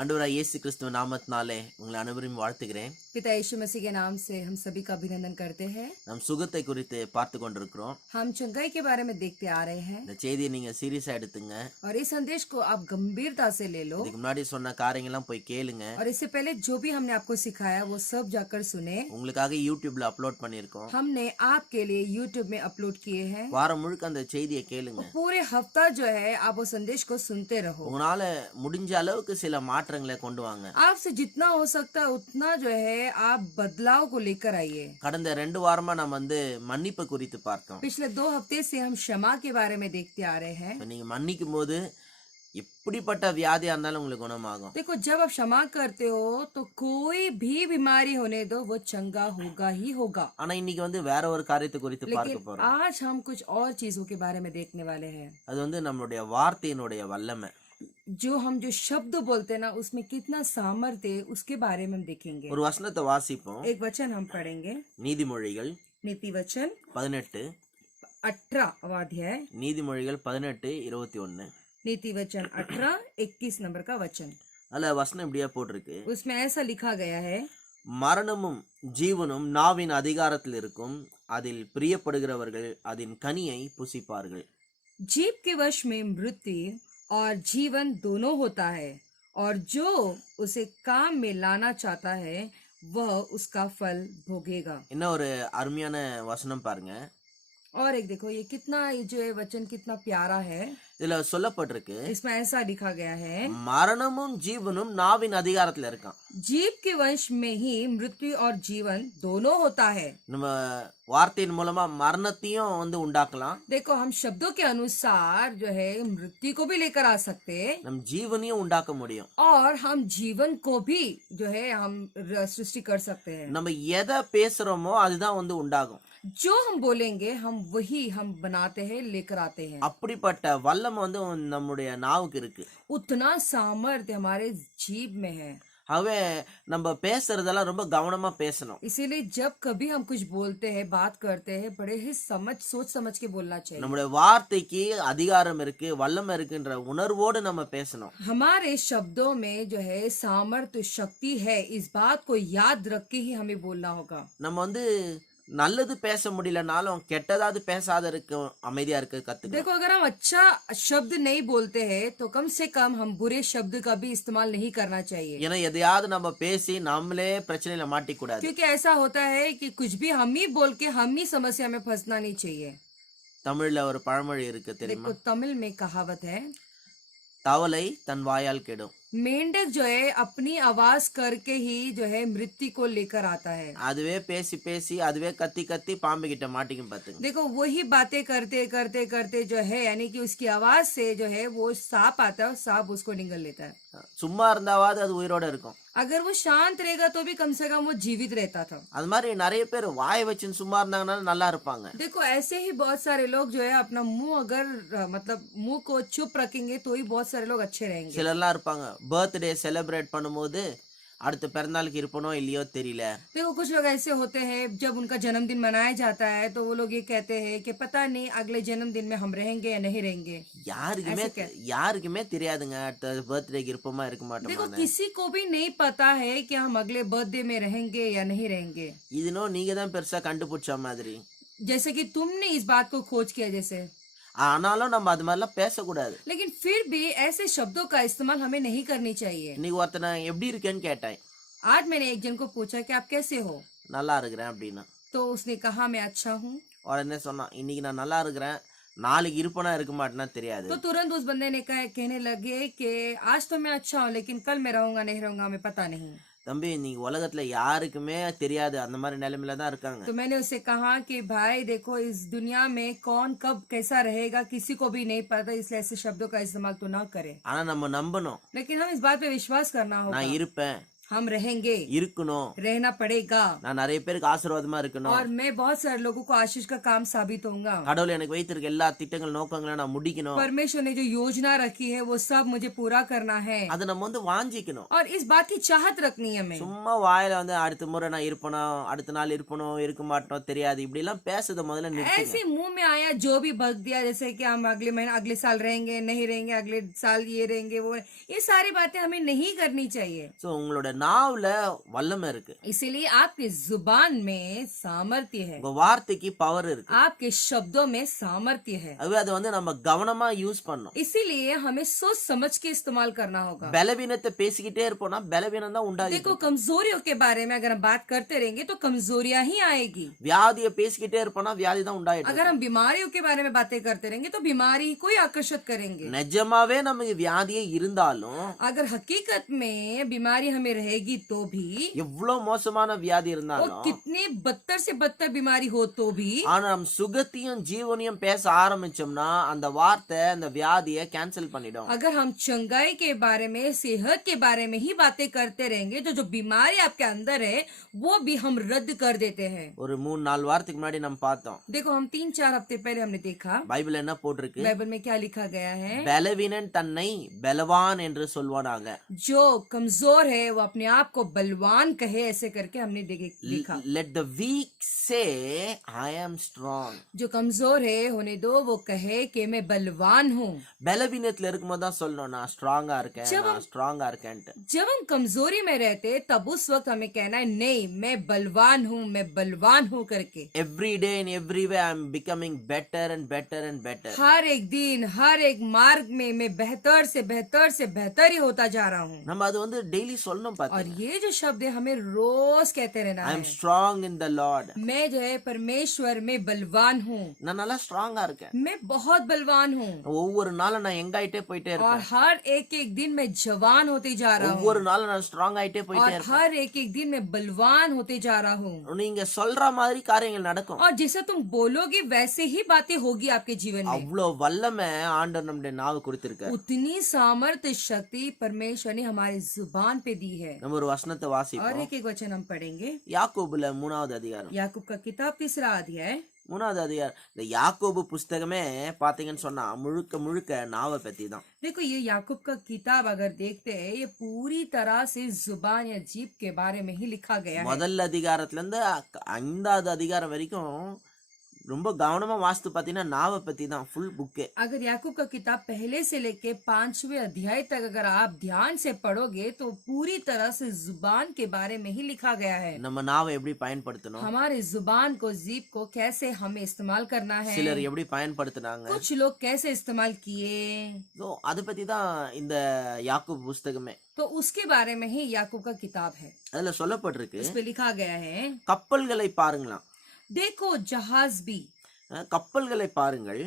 ஆண்டவராய் இயேசு கிறிஸ்துவ நாமத்தினாலே உங்களை அனைவரையும் வாழ்த்துகிறேன். पिता यीशु मसीह के नाम से हम सभी का अभिनंदन करते हैं। நம் சுகத்தை குறித்து பார்த்து கொண்டிருக்கிறோம். हम चंगाई के बारे में देखते आ रहे हैं இந்த செய்தியை நீங்க சீரியஸா எடுத்துங்க. और इस संदेश को आप गंभीरता से ले लो இதுக்கு முன்னாடி சொன்ன காரியங்கள்லாம் போய் கேளுங்க. और इससे पहले जो भी हमने आपको सिखाया वो सब जाकर सुने। உங்களுக்காக யூடியூப்ல அப்லோட் பண்ணியிருக்கோம். हमने आपके लिए यूट्यूब में अपलोड किए हैं। வாரம் முழுக்க அந்த செய்தியை கேளுங்க. पूरे हफ्ता जो है आप वो संदेश को सुनते रहो। உங்களால முடிஞ்ச அளவுக்கு சில மாற்றங்களை கொண்டு வாங்க. आपसे जितना हो सकता है उतना जो है आप बदलाव को लेकर आइए। கடந்த 2 வாரமா நம்ம மன்னிப்பு குறித்து பார்த்தோம். पिछले 2 हफ्ते से हम क्षमा के बारे में देखते आ रहे हैं। நீங்க மன்னிக்கும் போது எப்படிப்பட்ட வியாதியா இருந்தாலும் உங்களுக்கு குணமாகும். देखो जब आप क्षमा करते हो तो कोई भी बीमारी होने दो वो चंगा होगा ही होगा। ஆனா இன்னைக்கு வேற ஒரு காரியத்தை குறித்து பார்க்க लेकिन போறோம். आज हम कुछ और चीजों के बारे में देखने वाले हैं। அது நம்மளுடைய வார்த்தையினுடைய வல்லமை. जो हम जो शब्द बोलते हैं ना उसमें कितना सामर्थ्य है उसके बारे में हम देखेंगे। ஒரு வசனத்தை வாசிப்போம். एक वचन हम पढ़ेंगे। நீதிமொழிகள் नीति वचन 18 18वां अध्याय। நீதிமொழிகள் 18:21. नीति वचन 18-21 नंबर का वचन। அதுல வசனம் இப்படியே போட்டிருக்கு. उसमें ऐसा लिखा गया है, மரணமும் ஜீவனும் நாவின் அதிகாரத்தில் இருக்கும், அதில் பிரியப்படுகிறவர்கள் அதன் கனியை புசிப்பார்கள். जीभ के वश में मृत्यु और जीवन दोनों होता है और जो उसे काम में लाना चाहता है वह उसका फल भोगेगा। என்ன ஒரு அருமையான வசனம் பாருங்க. और एक देखो ये कितना ये जो है वचन कितना प्यारा है। இதுல சொல்லப்பட்டிருக்கு, इसमें ऐसा लिखा गया है, மரணமும் ஜீவனும் நாவின் அதிகாரத்துல இருக்கான். जीव के वंश में ही मृत्यु और जीवन दोनों होता है। நம்ம வார்த்தையின் மூலமா மரணத்தையும் உண்டாக்கலாம். देखो हम शब्दों के अनुसार जो है मृत्यु को भी लेकर आ सकते हैं நம் ஜீவனையும் உண்டாக்க முடியும். और हम जीवन को भी जो है हम सृष्टि कर सकते हैं। நம்ம எதை பேசுறோமோ அதுதான் உண்டாகும். जो हम बोलेंगे हम वही हम बनाते हैं लेकर आते हैं। அப்படிப்பட்ட வல்லமை நம்முடைய நாவுக்கு இருக்கு. उतना सामर्थ्य हमारे जीभ में है। ஆகவே நம்ம பேசுறதெல்லாம் ரொம்ப கவனமா பேசணும். इसीलिए जब कभी हम कुछ बोलते हैं बात करते हैं बड़े ही सोच समझ के बोलना चाहिए। நம்முடைய வார்த்தைக்கு அதிகாரம் இருக்கு, வல்லமை இருக்குன்ற உணர்வோடு நம்ம பேசணும். हमारे शब्दों में जो है सामर्थ्य शक्ति है इस बात को याद रख के ही हमें बोलना होगा। நம்ம நல்லது பேச முடியலனாலும் கெட்டதாவது பேசாத இருக்க, அமைதியா இருக்க கத்துக்கணும். देखो अगर हम अच्छा शब्द नहीं बोलते हैं तो कम से कम हम बुरे शब्द का भी इस्तेमाल नहीं करना चाहिए। ஏன்னா எதையாவது நம்ம பேசி நம்மளே பிரச்சனையில மாட்டிக்கூடாது. क्योंकि ऐसा होता है कि कुछ भी हम ही बोल के हम ही समस्या में फंसना नहीं चाहिए। தமிழ்ல ஒரு பழமொழி இருக்கு தெரியுமா? देखो तमिल में कहावत है, தவளை தன் வாயால் கெடும். मेंढक जो है अपनी आवाज करके ही जो है मृत्यु को लेकर आता है। அதுவே பேசி பேசி அதுவே கத்தி கத்தி பாம்பு கிட்ட மாட்டிக்கும் பாத்துங்க. देखो वही बातें करते करते करते जो है यानी कि उसकी आवाज से जो है वो सांप आता है और सांप उसको निगल लेता है। சும்மா இருந்தாவது அது உயிரோட இருக்கும். अगर वो शांत रहेगा तो भी कम से कम वो जीवित रहता था। அது மாதிரி நிறைய பேர் வாய் வச்சுன்னு சும்மா இருந்தாங்கன்னா நல்லா இருப்பாங்க. देखो ऐसे ही बहुत सारे लोग जो है अपना मुंह अगर मतलब मुंह को चुप रखेंगे तो ही बहुत सारे लोग अच्छे रहेंगे। சிலர்லாம் இருப்பாங்க பர்த்டே செலிப்ரேட் பண்ணும்போது அடுத்த பிறந்தநாளுக்கு இருப்பனோ இல்லையோ தெரியல. देखो कुछ लोग ऐसे होते हैं जब उनका जन्मदिन मनाया जाता है तो वो लोग ये कहते हैं कि पता नहीं अगले जन्मदिन में हम रहेंगे या नहीं रहेंगे। யாருக்குமே தெரியாதுங்க அடுத்த பர்த்டேக்கு இருப்போமா இருக்க देखो மாட்டோமா. किसी को भी नहीं पता है कि हम अगले बर्थडे में रहेंगे या नहीं रहेंगे। இதுனோ நீங்க தான் பெருசா கண்டுபிடிச்ச மாதிரி. जैसे कि तुमने इस बात को खोज किया जैसे, ஆனாலும் நம்ம அது மாதிரிலாம் பேசக்கூடாது. लेकिन फिर भी ऐसे शब्दों का इस्तेमाल हमें नहीं करनी चाहिए। இன்னைக்கு ஒருத்தனை எப்படி இருக்கேன்னு கேட்டேன். आज मैंने एक जन को पूछा कि आप कैसे हो, நல்லா இருக்கிறேன் அப்படின்னா. तो उसने कहा मैं अच्छा हूँ। உடனே சொன்னான் இன்னைக்கு நான் நல்லா இருக்கிறேன், நாளைக்கு இருப்பனா இருக்க மாட்டேன்னா தெரியாது. तो तुरंत उस बंदे ने कहने लगे कि आज तो मैं अच्छा हूँ लेकिन कल मैं रहूंगा नहीं रहूंगा हमें पता नहीं। தம்பி நீங்க உலகத்துல யாருக்குமே தெரியாது, அந்த மாதிரி நிலைமையில தான் இருக்காங்க. तो मैंने उससे कहा कि भाई देखो इस दुनिया में कौन कब कैसा रहेगा किसी को भी नहीं पता, इसलिए ऐसे शब्दों का इस्तेमाल तो ना करें। ஆனா நம்ம நம்பணும், लेकिन हम इस बात पे विश्वास करना होगा। நான் இருப்பேன், हम रहेंगे, இருக்கணும், रहना पड़ेगा, நான் நிறைய பேருக்கு ஆசீர்வாதமா இருக்கணும், और मैं बहुत सारे लोगों को आशीष का काम साबित होऊंगा। கடவுள் எனக்கு வைத்திருக்க எல்லா திட்டங்கள் நோக்கங்களை நான் முடிக்கணும். परमेश्वर ने जो योजना रखी है वो सब मुझे पूरा करना है, அதை நம்ம வந்து வாஞ்சிக்கணும். और इस बात की चाहत रखनी है हमें। சும்மா வாயில வந்து அடுத்த முறை நான் இருப்பனோ, அடுத்த நாள் இருப்பனோ, இருக்க மாட்டோம் தெரியாது, இப்படி எல்லாம் பேசுறத முதல்ல நிறுத்துங்க. ऐसे मुंह में आया जो भी बक दिया, जैसे कि हम अगले महीने अगले साल रहेंगे, नहीं रहेंगे, अगले साल ये रहेंगे, वो, ये सारी बातें हमें नहीं करनी चाहिए। சோ உங்களோட நாவுல வல்லமை இருக்கு, इसीलिए आपके जुबान में सामर्थ्य है, உங்க வார்த்தைக்கு பவர் இருக்கு. आपके शब्दों में सामर्थ्य है। அதுவே அதை வந்து நம்ம கவனமா யூஸ் பண்ணணும். इसीलिए हमें सोच समझ के इस्तेमाल करना होगा। பலவீனத்தை பேசிக்கிட்டே இருப்போம்னா பலவீனம் தான் உண்டாகும். देखो, कमजोरियों के बारे में अगर हम बात करते रहेंगे तो कमजोरियां ही आएगी। வியாதியை பேசிக்கிட்டே இருப்போம்னா வியாதி தான் உண்டாயிட்டு अगर हम बीमारियों के बारे में बातें करते रहेंगे तो बीमारी को ही आकर्षित करेंगे। நிஜமாவே நமக்கு வியாதியே இருந்தாலும், अगर हकीकत में बीमारी हमें रहेगी तो भी, எவ்வளவு மோசமான வியாதி और இருந்தாலும், कितने बदतर से बदतर बीमारी हो तो भी, ஆனா நம்ம சுகத்தையும் ஜீவனையும் பேச ஆரம்பிச்சோம்னா அந்த வார்த்தை அந்த வியாதியை கேன்சல் பண்ணிடும். अगर हम चंगाई के बारे में, सेहत के बारे में ही बातें करते रहेंगे तो जो बीमारी आपके अंदर है वो भी हम रद्द कर देते हैं। ஒரு 3-4 வாரத்துக்கு முன்னாடி நம்ம பார்த்தோம், देखो, हम 3-4 हफ्ते पहले हमने देखा, பைபிள் என்ன போட்டிருக்கு, बाइबल में क्या लिखा गया है, பலவீனன் தன்னை பலவான் என்று சொல்வானாக. जो कमजोर है वो अपने आप को बलवान कहे, ऐसे करके हमने लिखा। Let the weak say I am strong. जो कमजोर है होने दो वो कहे कि मैं बलवान हूँ। பலவீனத்துல இருக்கும்போது தான் சொல்லணும் நான் ஸ்ட்ராங்கா இருக்கேன், நான் ஸ்ட்ராங்கா இருக்கேன்ட்டு. जब हम कमजोरी में रहते तब उस वक्त हमें कहना है नहीं, मैं बलवान हूँ, मैं बलवान हूँ करके। Every day in every way I am becoming better and better and better. हर एक दिन, हर एक मार्ग में मैं बेहतर से बेहतर से बेहतर ही होता जा रहा हूँ। நம்ம அது வந்து டெய்லி சொல்லணும் और பாத்தீங்க. ये जो शब्द है हमें रोज कहते रहना I है, am strong in the Lord. मैं जो है परमेश्वर में बलवान हूँ, நான் நல்லா ஸ்ட்ராங்கா இருக்கேன். मैं बहुत बलवान हूँ, ஒவ்வொரு நாளும் நான் எங்க ஆயிட்டே போயிட்டே और இருக்கேன். हर एक एक दिन मैं जवान होते जा रहा हूँ, ஒவ்வொரு நாளும் நான் ஸ்ட்ராங் ஆயிட்டே போயிட்டே और இருக்கேன். हर एक एक दिन मैं बलवान होते जा रहा हूँ। நீங்க சொல்ற மாதிரி காரியங்கள் நடக்கும். और जैसे तुम बोलोगे वैसे ही बातें होगी आपके जीवन में। அவ்வளவு வல்லமை ஆண்டவர் நம்முடைய நாவு கொடுத்திருக்கார். उतनी सामर्थ्य शक्ति परमेश्वर ने हमारी जुबान पे दी है। நம்ம ஒரு வசனத்தை और வாசிப்போம். एक एक वचन हम पढ़ेंगे, யாக்கோபுல 3வது அதிகாரம். याकूब का किताब 3रा अध्याय। 3வது அதிகாரம். இந்த யாக்கோபு புஸ்தகமே பாத்தீங்கன்னு சொன்னா முழுக்க முழுக்க நாவை பத்தி தான். देखो, ये याकूब का किताब अगर देखते हैं ये पूरी तरह से जुबान या जीभ के बारे में ही लिखा गया है। முதல் அதிகாரத்துல இருந்து 5வது அதிகாரம் வரைக்கும் ரொம்ப கவனமா வாசித்து பாத்தீங்கன்னா நாவை பத்தி தான் ஃபுல் புக்கே. अगर याकूब का किताब पहले से लेके 5वें अध्याय तक अगर आप ध्यान से पढ़ोगे तो पूरी तरह से जुबान के बारे में ही लिखा गया है। நம்ம நாவை எப்படி பயன்படுத்தணும், हमारे जुबान को, जीभ को कैसे हमें इस्तेमाल करना है, சிலர் எப்படி பயன்படுத்தினாங்க, कुछ लोग कैसे इस्तेमाल किए, ஸோ அதை பத்தி தான் இந்த யாக்கோபு புஸ்தகமே. तो उसके बारे में ही याकूब का किताब है। அதுல சொல்லப்பட்டிருக்கு, उस पे लिखा गया है, கப்பல்களை பாருங்களாம். देखो जहाज भी, கப்பல்களை பாருங்கள்,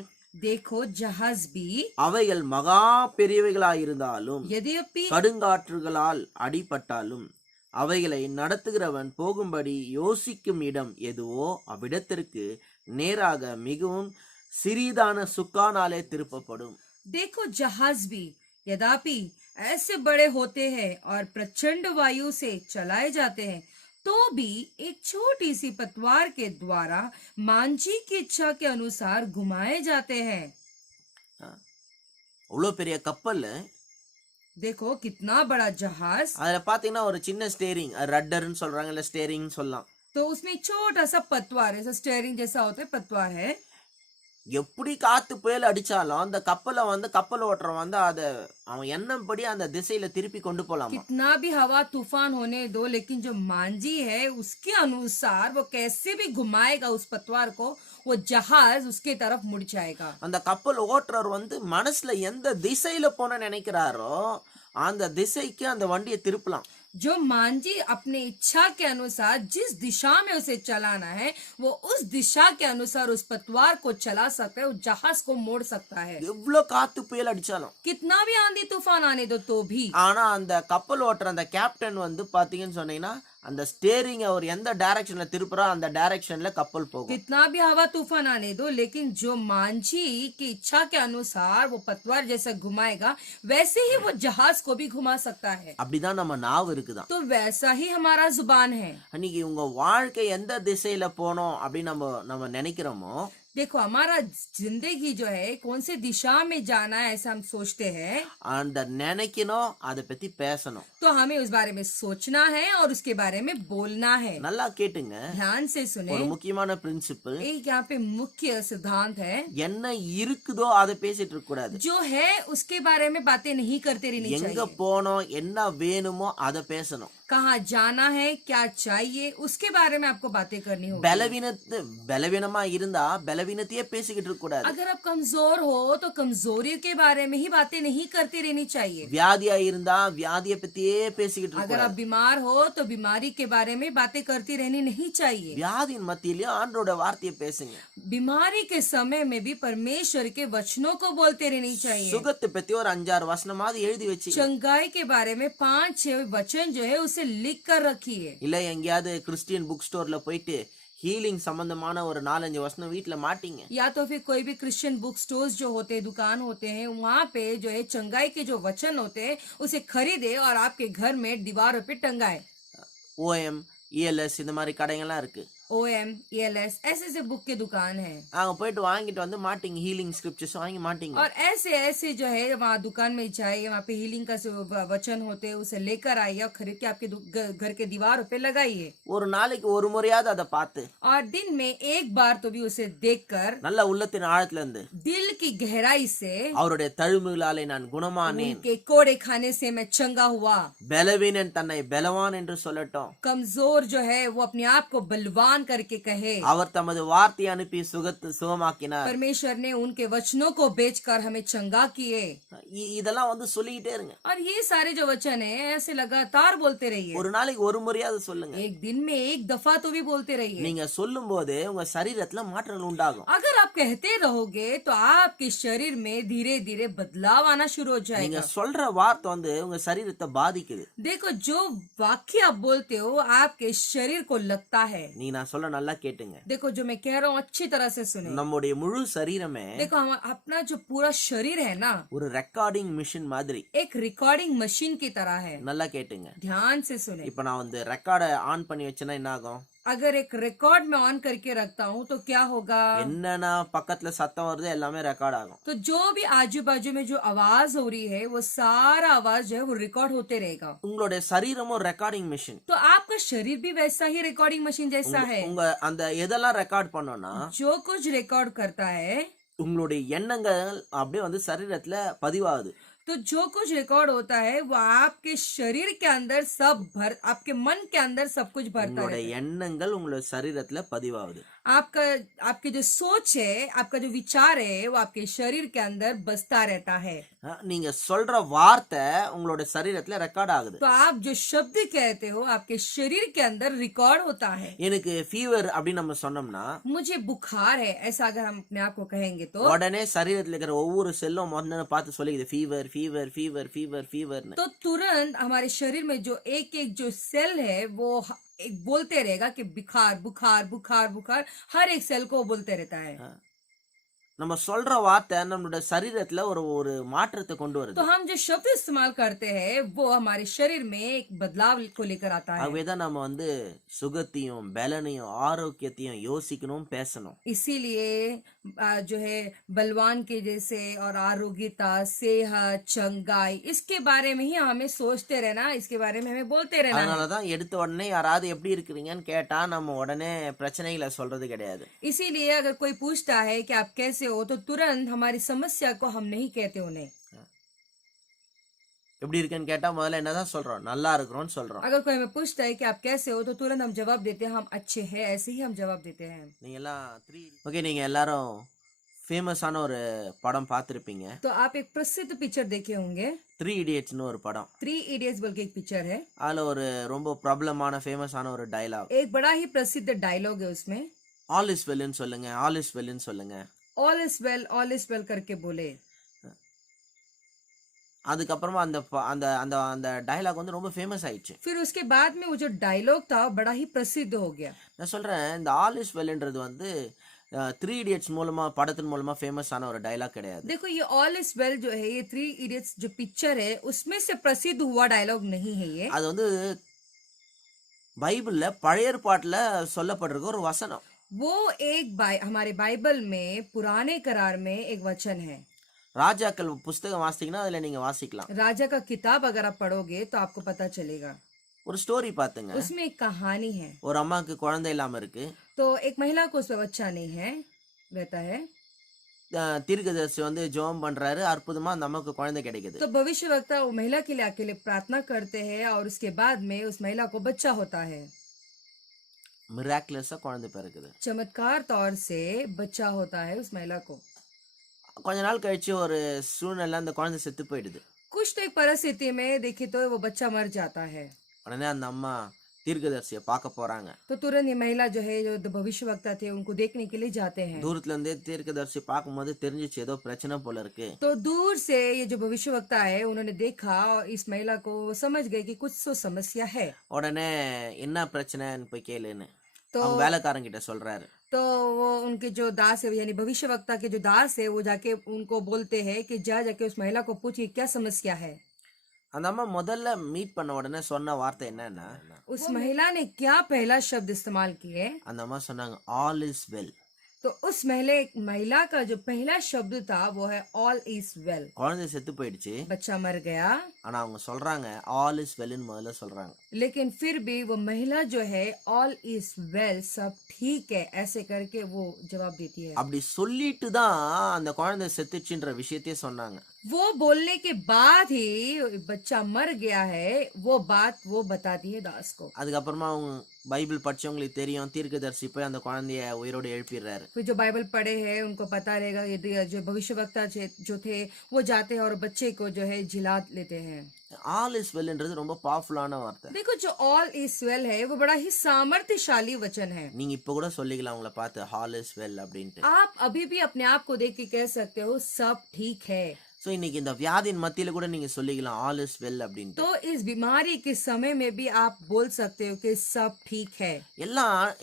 देखो जहाज भी, அவைகள் மகா பெரியவைகளாயிருந்தாலும் यद्यपि கடுங்காற்றுகளால் அடிபட்டாலும் அவைகளை நடத்துகிறவன் போகும்படி யோசிக்கும் இடம் எதுவோ அவ்விடத்திற்கு நேராக மிகவும் சிறிதான சுக்கானாலே திருப்பப்படும். देखो जहाज भी, यद्यपि ऐसे बड़े होते हैं और प्रचंड वायु से चलाए जाते हैं तो भी एक छोटी सी पतवार के द्वारा मांझी की इच्छा के अनुसार घुमाए जाते हैं। அவ்வளோ பெரிய கப்பல், देखो कितना बड़ा जहाज, அதுல பாத்தீங்கன்னா ஒரு சின்ன ஸ்டேரிங், ரட்டர்னு சொல்றாங்க, இல்ல ஸ்டேரிங் சொல்லலாம். तो उसमें छोटा सा पतवार है, स्टीयरिंग जैसा होता है, पतवार है। எப்படி காத்து புயல் அடிச்சாலும் அந்த கப்பலை வந்து கப்பல் ஓட்டுறவன் வந்து அதை அவன் எண்ணம்படி அந்த திசையில திருப்பி கொண்டு போலாமா. कितना भी हवा तूफान होने दो, लेकिन जो मांझी है उसके अनुसार वो कैसे भी घुमाएगा उस पतवार को, वो जहाज उसके तरफ मुड़ जाएगा। அந்த कப்பல் ஓட்டுறவர் வந்து மனசுல எந்த திசையில போன நினைக்கிறாரோ அந்த திசைக்கு அந்த வண்டியை திருப்பலாம். जो मांझी अपने इच्छा के अनुसार जिस दिशा में उसे चलाना है वो उस दिशा के अनुसार उस पतवार को चला सकता है, उस जहाज को मोड़ सकता है। எவ்வளவு காத்து புயல் அடிச்சாலும், कितना भी आंधी तूफान आने दो तो भी, ஆனா அந்த கப்பல் ஓட்டுற அந்த கேப்டன் வந்து பாத்தீங்கன்னு சொன்னீங்கன்னா அந்த ஸ்டேரிங் அவர் எந்த டைரக்ஷன்ல திருப்புறோ அந்த டைரக்ஷன்ல கப்பல் போகும். कितना भी हवा तूफान आने दो, लेकिन जो मांझी की इच्छा के अनुसार वो पतवार जैसा घुमाएगा, वैसे ही वो जहाज को भी घुमा सकता है। அப்படிதான் நம்ம நாவு இருக்குதான். तो वैसा ही हमारा जुबान है। அன்னைக்கு உங்க வாழ்க்கை எந்த திசையில போனோம் அப்படின்னு நம்ம நினைக்கிறோமோ देखो हमारा जिंदगी जो है कौन सी दिशा में जाना है ऐसा हम सोचते हैं, அந்த நினைக்கணும், அதை பத்தி பேசணும். तो हमें उस बारे में सोचना है और उसके बारे में बोलना है। நல்லா கேட்டுங்க, ध्यान से सुने, ஒரு முக்கியமான பிரின்சிபல், एक यहाँ पे मुख्य सिद्धांत है, என்ன இருக்குதோ அதை பேசிட்டு இருக்க கூடாது. जो है उसके बारे में बातें नहीं करते रहनी எங்க चाहिए। போனோம், என்ன வேணுமோ அதை பேசணும். कहाँ जाना है, क्या चाहिए, उसके बारे में आपको बातें करनी होगी। பலவீனமா இருந்தா பலவீனத்தையே பேசிக்கிட்டு இருக்க கூடாது. अगर आप कमजोर हो तो कमजोरी के बारे में ही बातें नहीं करती रहनी चाहिए। வியாதியா இருந்தா வியாதியை பத்தியே பேசிக்கிட்டு இருக்க अगर आप கூடாது. बीमार हो तो बीमारी के बारे में बातें करती रहनी नहीं चाहिए। வியாதியின் மத்தியிலயும் ஆண்டோட வார்த்தையை பேசுங்க. बीमारी के समय में भी परमेश्वर के वचनों को बोलते रहनी चाहिए। சுகத்தை பத்தி ஒரு 5-6 வசனமாவது எழுதி வச்சு, चंगाई के बारे में 5-6 वचन जो है उसे लिख कर रखिए। இல்ல எங்கேயாவது கிறிஸ்டியன் புக் ஸ்டோர்ல போயிட்டு ஹீலிங் சம்பந்தமான ஒரு 4-5 வசனம் வீட்டுல மாட்டீங்க. या तो फिर कोई भी क्रिश्चियन बुक स्टोर्स जो होते हैं, दुकान होते हैं, वहाँ पे जो है चंगाई के जो वचन होते हैं उसे खरीदे और आपके घर में दीवारों पे टंगाए। OM, ELS இந்த மாதிரி கடைகள்லாம் இருக்கு. OM, ELS ऐसे ऐसे बुक के दुकान है, அங்க போயிட்டு வாங்கிட்டு வந்து மாட்டீங்க, ஹீலிங் ஸ்கிரிப்சர்ஸ் வாங்கி மாட்டீங்க. और ऐसे ऐसे जो है वहाँ दुकान में जाइए, वहाँ पे हीलिंग का जो वचन होते हैं उसे लेकर आइए और खरीद के आपके घर के दीवारों पे लगाइए। ஒரு நாளைக்கு ஒரு முறையாவது அதை பார்த்து और दिन में एक बार तो भी उसे देखकर நல்ல உள்ளத்தின் ஆழத்துல இருந்து दिल की गहराई से, அவருடைய தழும்புகளாலே நான் குணமானேன், उनके कोड़े खाने से मैं चंगा हुआ, பலவீனன் தன்னை பலவான் என்று சொல்லட்டும், कमजोर जो है वो अपने आप को बलवान करके कहे। அவர் தமது வார்த்தை அனுப்பி சுகமாக்கினார். परमेश्वर ने उनके वचनों को बेचकर हमें चंगा किए। இதெல்லாம் வந்து சொல்லிக்கிட்டே இருங்க. और ये सारे जो वचन है ऐसे लगातार बोलते रहिए। ஒரு நாளைக்கு ஒரு முறையாவது சொல்லுங்க. एक दिन में एक दफा तो भी बोलते रहिए। நீங்க சொல்லும் போது உங்க சரீரத்துல மாற்றங்கள் உண்டாகும். अगर आप कहते रहोगे तो आपके शरीर में धीरे धीरे बदलाव आना शुरू हो நீங்க जाएगा। சொல்ற வார்த்தை வந்து உங்க சரீரத்தை பாதிக்குது. देखो जो वाक्य आप बोलते हो आपके शरीर को लगता है। நீ நான் சொல்ல நல்லா கேட்டுங்க. देखो जो मैं कह रहा हूँ अच्छी तरह से सुने। நம்முடைய முழு சரீரமே देखो अपना जो पूरा शरीर है ना, ஒரு ரெக்கார்டிங் மிஷின் மாதிரி. एक रिकॉर्डिंग मशीन की तरह है। நல்லா கேட்டுங்க. ध्यान से सुने। இப்ப நான் வந்து ரெக்கார்டை ஆன் பண்ணி வச்சேன்னா என்ன ஆகும்? अगर एक रिकॉर्ड में ऑन करके रखता हूँ तो क्या होगा? என்னன்னா பக்கத்துல சத்தம் வருது எல்லாமே ரெக்கார்ட் ஆகும். तो जो भी आजू बाजू में जो आवाज हो रही है वो सारा आवाज जो है वो रिकॉर्ड होते रहेगा। உங்களுடைய சரீரமும் ரெக்கார்டிங் மிஷின். तो आपका शरीर भी वैसा ही रिकॉर्डिंग मशीन जैसा है। உங்க அந்த எதெல்லாம் ரெக்கார்ட் பண்ணோம்னா जो कुछ रिकॉर्ड करता है, உங்களுடைய எண்ணங்கள் அப்படியே வந்து சரீரத்துல பதிவாகுது. तो जो कुछ रिकॉर्ड होता है वो आपके शरीर के अंदर सब भर, आपके मन के अंदर सब कुछ भरता உங்களுடைய है। எண்ணங்கள் உங்களுடைய சரீரத்துல பதிவாகுது. आपका आपके जो सोच है, आपका जो विचार है वो आपके शरीर के अंदर बसता रहता है। நீங்க சொல்ற வார்த்தை உங்களுடைய சரீரத்துல ரெக்கார்ட் ஆகுது. तो आप जो शब्द कहते हो आपके शरीर के अंदर रिकॉर्ड होता है। எனக்கு ஃபீவர் அப்படின்னு நம்ம சொன்னோம்னா मुझे बुखार है ऐसा अगर हम अपने आप को कहेंगे तो உடனே சரீரத்துல இருக்கிற ஒவ்வொரு செல்லும் முதல்ல பார்த்து சொல்லிக்குது ஃபீவர் ஃபீவர் ஃபீவர் ஃபீவர் ஃபீவர்னு. तो तुरंत हमारे शरीर में जो एक एक जो सेल है वो एक बोलते रहेगा कि बुखार बुखार बुखार बुखार, हर एक सेल को बोलते रहता है। நம்ம சொல்ற வார்த்தை நம்மளுடைய சரீரத்துல ஒரு ஒரு மாற்றத்தை கொண்டு வருது. तो हम जो शब्द इस्तेमाल करते हैं वो हमारे शरीर में एक बदलाव को लेकर आता है। ஆகவேதான் நம்ம வந்து சுகத்தையும் பலனையும் ஆரோக்கியத்தையும் யோசிக்கணும், பேசணும். इसीलिए जो है बलवान के जैसे और आरोग्यता, सेहत, चंगाई, इसके बारे में ही हमें सोचते रहना, इसके बारे में हमें बोलते रहना है। அதனாலதான் எடுத்த உடனே யாராவது எப்படி இருக்கிறீங்கன்னு கேட்டா நம்ம உடனே பிரச்சனைகளை சொல்றது கிடையாது. इसीलिए अगर कोई पूछता है कि आप कैसे हो तो तुरंत हमारी समस्या को हम नहीं कहते उन्हें। எப்படி இருக்கேன்னு கேட்டா முதல்ல என்னதான் சொல்றோம்? நல்லா இருக்கிறோம்னு சொல்றோம். अगर कोई हमें पूछता है कि आप कैसे हो तो तुरंत हम जवाब देते हैं हम अच्छे हैं, ऐसे ही हम जवाब देते हैं। நீங்க எல்லாம் ஓகே, நீங்க எல்லாரும் ஃபேமஸான ஒரு படம் பார்த்திருப்பீங்க. तो आप एक प्रसिद्ध पिक्चर देखे होंगे, 3 इडियट्ஸ்னு ஒரு படம். 3 इडियट्स बोल के एक पिक्चर है। அதுல ஒரு ரொம்ப ப்ராப்ளமான ஃபேமஸான ஒரு டயலாக், एक बड़ा ही प्रसिद्ध डायलॉग है उसमें, ஆல் இஸ் வெல்னு சொல்லுங்க, ஆல் இஸ் வெல்னு சொல்லுங்க. ऑल इज वेल करके बोले। அதுக்கப்புறமா அந்த அந்த அந்த அந்த டயலாக் வந்து ரொம்ப ஃபேமஸ் ஆயிடுச்சு. फिर उसके बाद में वो जो डायलॉग था बड़ा ही प्रसिद्ध हो गया। நான் சொல்றேன் இந்த ஆல் இஸ் வெல்ன்றது வந்து 3 இடியட்ஸ் மூலமா படத்தின் மூலமா ஃபேமஸ் ஆன ஒரு டயலாக் கிடையாது. देखो ये ऑल इज वेल जो है, ये थ्री इडियट्स जो पिक्चर है उसमें से प्रसिद्ध हुआ डायलॉग नहीं है ये। அது வந்து பைபிள்ல பழைய ஏற்பாட்டுல சொல்லப்பட்டிருக்க ஒரு வசனம். वो एक हमारे बाइबल में पुराने करार में एक वचन है। ராஜாக்கள் புஸ்தகம் வாசித்தீங்கன்னா அதுல நீங்க வாசிக்கலாம். राजा का किताब अगर आप पढ़ोगे तो आपको पता चलेगा। ஒரு ஸ்டோரி பாத்துங்க. उसमें एक कहानी है। ஒரு அம்மாவுக்கு குழந்தை இல்லாம இருக்கு. तो एक महिला को उसमें बच्चा नहीं है रहता है। தீர்க்கதரிசி வந்து ஜெபம் பண்றாரு, அற்புதமா அந்த அம்மாவுக்கு குழந்தை கிடைக்குது. तो भविष्यवक्ता वो महिला के लिए अकेले प्रार्थना करते हैं और उसके बाद में उस महिला को बच्चा होता है। மிராக்குலஸா குழந்தை பிறக்குது. चमत्कार तौर से बच्चा होता है उस महिला को। கொஞ்ச நாள் கழிச்சு ஒரு சூழ்நிலை அந்த குழந்தை செத்து போயிடுது. कुछ तो एक परिस्थिति में देखिए तो वो बच्चा मर जाता है। உடனே அந்த அம்மா தீர்க்கதரிசியை பார்க்க போறாங்க. तो तुरंत ये महिला जो है जो भविष्यवक्ता थे उनको देखने के लिए जाते हैं। தூரத்துல இருந்தே தீர்க்கதரிசி பார்க்கும்போது தெரிஞ்சிச்சு ஏதோ பிரச்சனை போல இருக்கு. तो दूर से ये जो भविष्यवक्ता है उन्होंने देखा और इस महिला को समझ गए कि कुछ तो समस्या है। உடனே என்ன பிரச்சனைன்னு போய் கேளுன்னு तो அவங்க வேலைக்காரங்கிட்ட சொல்றாரு. तो वो उनके जो दास है यानी भविष्यवक्ता के जो दास है वो जाके उनको बोलते हैं कि जाके उस महिला को पूछिए क्या समस्या है। அந்த अम्मा முதல்ல மீட் பண்ண உடனே சொன்ன வார்த்தை என்னன்னா, उस महिला ने क्या पहला शब्द इस्तेमाल किए? அந்த அம்மா சொன்னாங்க ஆல் இஸ் வெல். तो उस महिला का जो पहला शब्द था वो है ऑल इज वेल। குழந்தை செத்து போயிடுச்சு. बच्चा मर गया ஆனா அவங்க சொல்றாங்க ஆல் இஸ் வெல்னு முதல்ல சொல்றாங்க. लेकिन फिर भी वो महिला जो है ऑल इज वेल सब ठीक है ऐसे करके वो जवाब देती है। அப்படி சொல்லிட்டு தான் அந்த குழந்தை செத்துச்சுன்ற விஷயத்தையே சொன்னாங்க. वो बोलने के बाद ही बच्चा मर गया है वो बात वो बताती है दास को। அதுக்கப்புறமா அவங்க பைபிள் படிச்சவங்களுக்கு தெரியும் தீர்க்கதரிசி போய் அந்த குழந்தைய உயிரோடு எழுப்பிடுறாரு. फिर जो बाइबल पढ़े हैं उनको पता रहेगा ये जो भविष्यवक्ता जो थे वो जाते हैं और बच्चे को जो है जिला लेते हैं। ஆல் இஸ் வெல்ன்றது ரொம்ப பவர்ஃபுல்லான வார்த்தை. देखो जो ऑल इज वेल है वो बड़ा ही सामर्थ्यशाली वचन है। நீங்க இப்ப கூட சொல்லிக்கலாம் உங்களை பார்த்து ஆல் இஸ் வெல் அப்படின்ட்டு. आप अभी भी अपने आप को देख के कह सकते हो सब ठीक है। ஸோ இன்னைக்கு இந்த வியாதியின் மத்தியில கூட நீங்க சொல்லிக்கலாம் ஆல் இஸ் வெல் அப்படின்ட்டு. तो इस बीमारी के समय में भी आप बोल सकते हो कि सब ठीक है।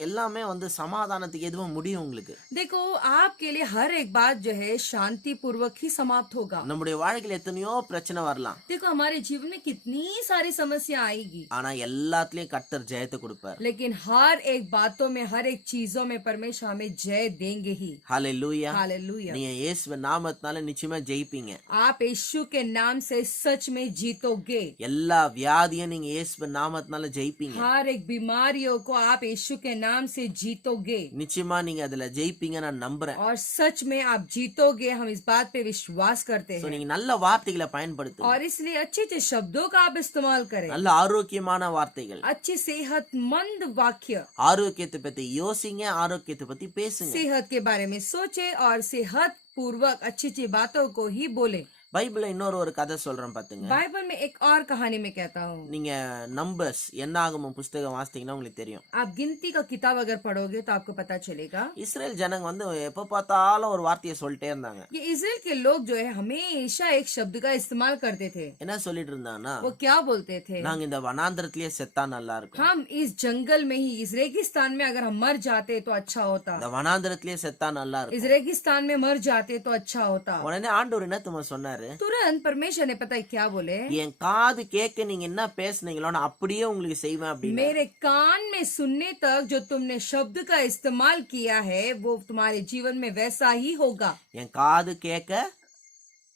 எல்லாமே வந்து சமாதானத்துக்கு எதுவும் முடியும் உங்களுக்கு. देखो आपके लिए हर एक बात जो है शांति पूर्वक ही समाप्त होगा। நம்முடைய வாழ்க்கையில எத்தனையோ பிரச்சனை வரலாம். देखो हमारे जीवन में कितनी सारी समस्या आएगी ஆனா எல்லாத்துலயும் கர்த்தர் ஜெயத்தை கொடுப்பார். लेकिन हर एक बातों में हर एक चीजों में परमेश्वर हमें जय देंगे ही। ஹல்லேலூயா. हालेलुया। நீங்க இயேசுவின் நாமத்தினால நிச்சயமா ஜெயிப்பீங்க. आप यीशु के नाम से सच में जीतोगे। எல்லா வியாதியும் நீங்க இயேசுவின் நாமத்தினால ஜெயிப்பீங்க. हर एक बीमारियों को आप यीशु के नाम से जीतोगे நிச்சயமா நீங்க அதுல ஜெயிப்பீங்க நான் நம்புறேன். और सच में आप जीतोगे हम इस बात पे विश्वास करते சோ हैं। நீங்க நல்ல வார்த்தைகளை பயன்படுத்துங்க. और इसलिए अच्छे अच्छे शब्दों का आप इस्तेमाल करें। நல்ல ஆரோக்கியமான வார்த்தைகள். अच्छे सेहतमंद वाक्य। ஆரோக்கியத்தை பத்தி யோசிங்க, ஆரோக்கியத்தை பத்தி பேசுங்க. सेहत के बारे में सोचे और सेहत पूर्वक अच्छी अच्छी बातों को ही बोले। பைபிள்ல இன்னொரு ஒரு கதை சொல்றேன் பாத்துங்க. बाइबल में एक और कहानी में कहता हूँ। நீங்க நம்பர்ஸ் என்னாகமம் புஸ்தகம் வாசித்தீங்கன்னா உங்களுக்கு தெரியும். आप गिनती का किताब अगर पढ़ोगे तो आपको पता चलेगा இஸ்ரேல் ஜனங்க வந்து எப்ப பார்த்தாலும் ஒரு வார்த்தையை சொல்லிட்டே இருந்தாங்க. ये इजराइल के लोग जो है हमेशा एक शब्द का इस्तेमाल करते थे। என்ன சொல்லிட்டு இருந்தாங்கன்னா, वो क्या बोलते थे? நாங்க இந்த வனாந்திரத்திலேயே செத்தா நல்லா இருக்கும். हम इस जंगल में ही इस रेगिस्तान में अगर हम मर जाते तो अच्छा होता। இந்த வனாந்திரத்திலேயே செத்தா நல்லா इस இருக்கும். रेगिस्तान में मर जाते तो अच्छा होता। உடனே ஆண்டவர் என்ன தெரியுமா சொன்னாரு, तुरंत परमेश्वर ने पता है क्या बोले? என் காது கேட்க நீங்க என்ன பேசுனீங்களோ நான் அப்படியே உங்களுக்கு செய்வேன் அப்படின்னு. मेरे कान में सुनने तक जो तुमने शब्द का इस्तेमाल किया है वो तुम्हारे जीवन में वैसा ही होगा। என் காது கேட்க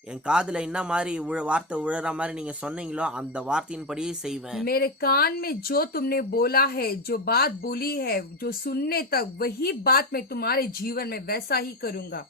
என் காதுல என்ன மாதிரி வார்த்தை உழற மாதிரி நீங்க சொன்னீங்களோ அந்த வார்த்தையின்படியே செய்வேன். मेरे कान में जो तुमने बोला है जो बात बोली है जो सुनने तक वही बात मैं तुम्हारे जीवन में वैसा ही करूंगा।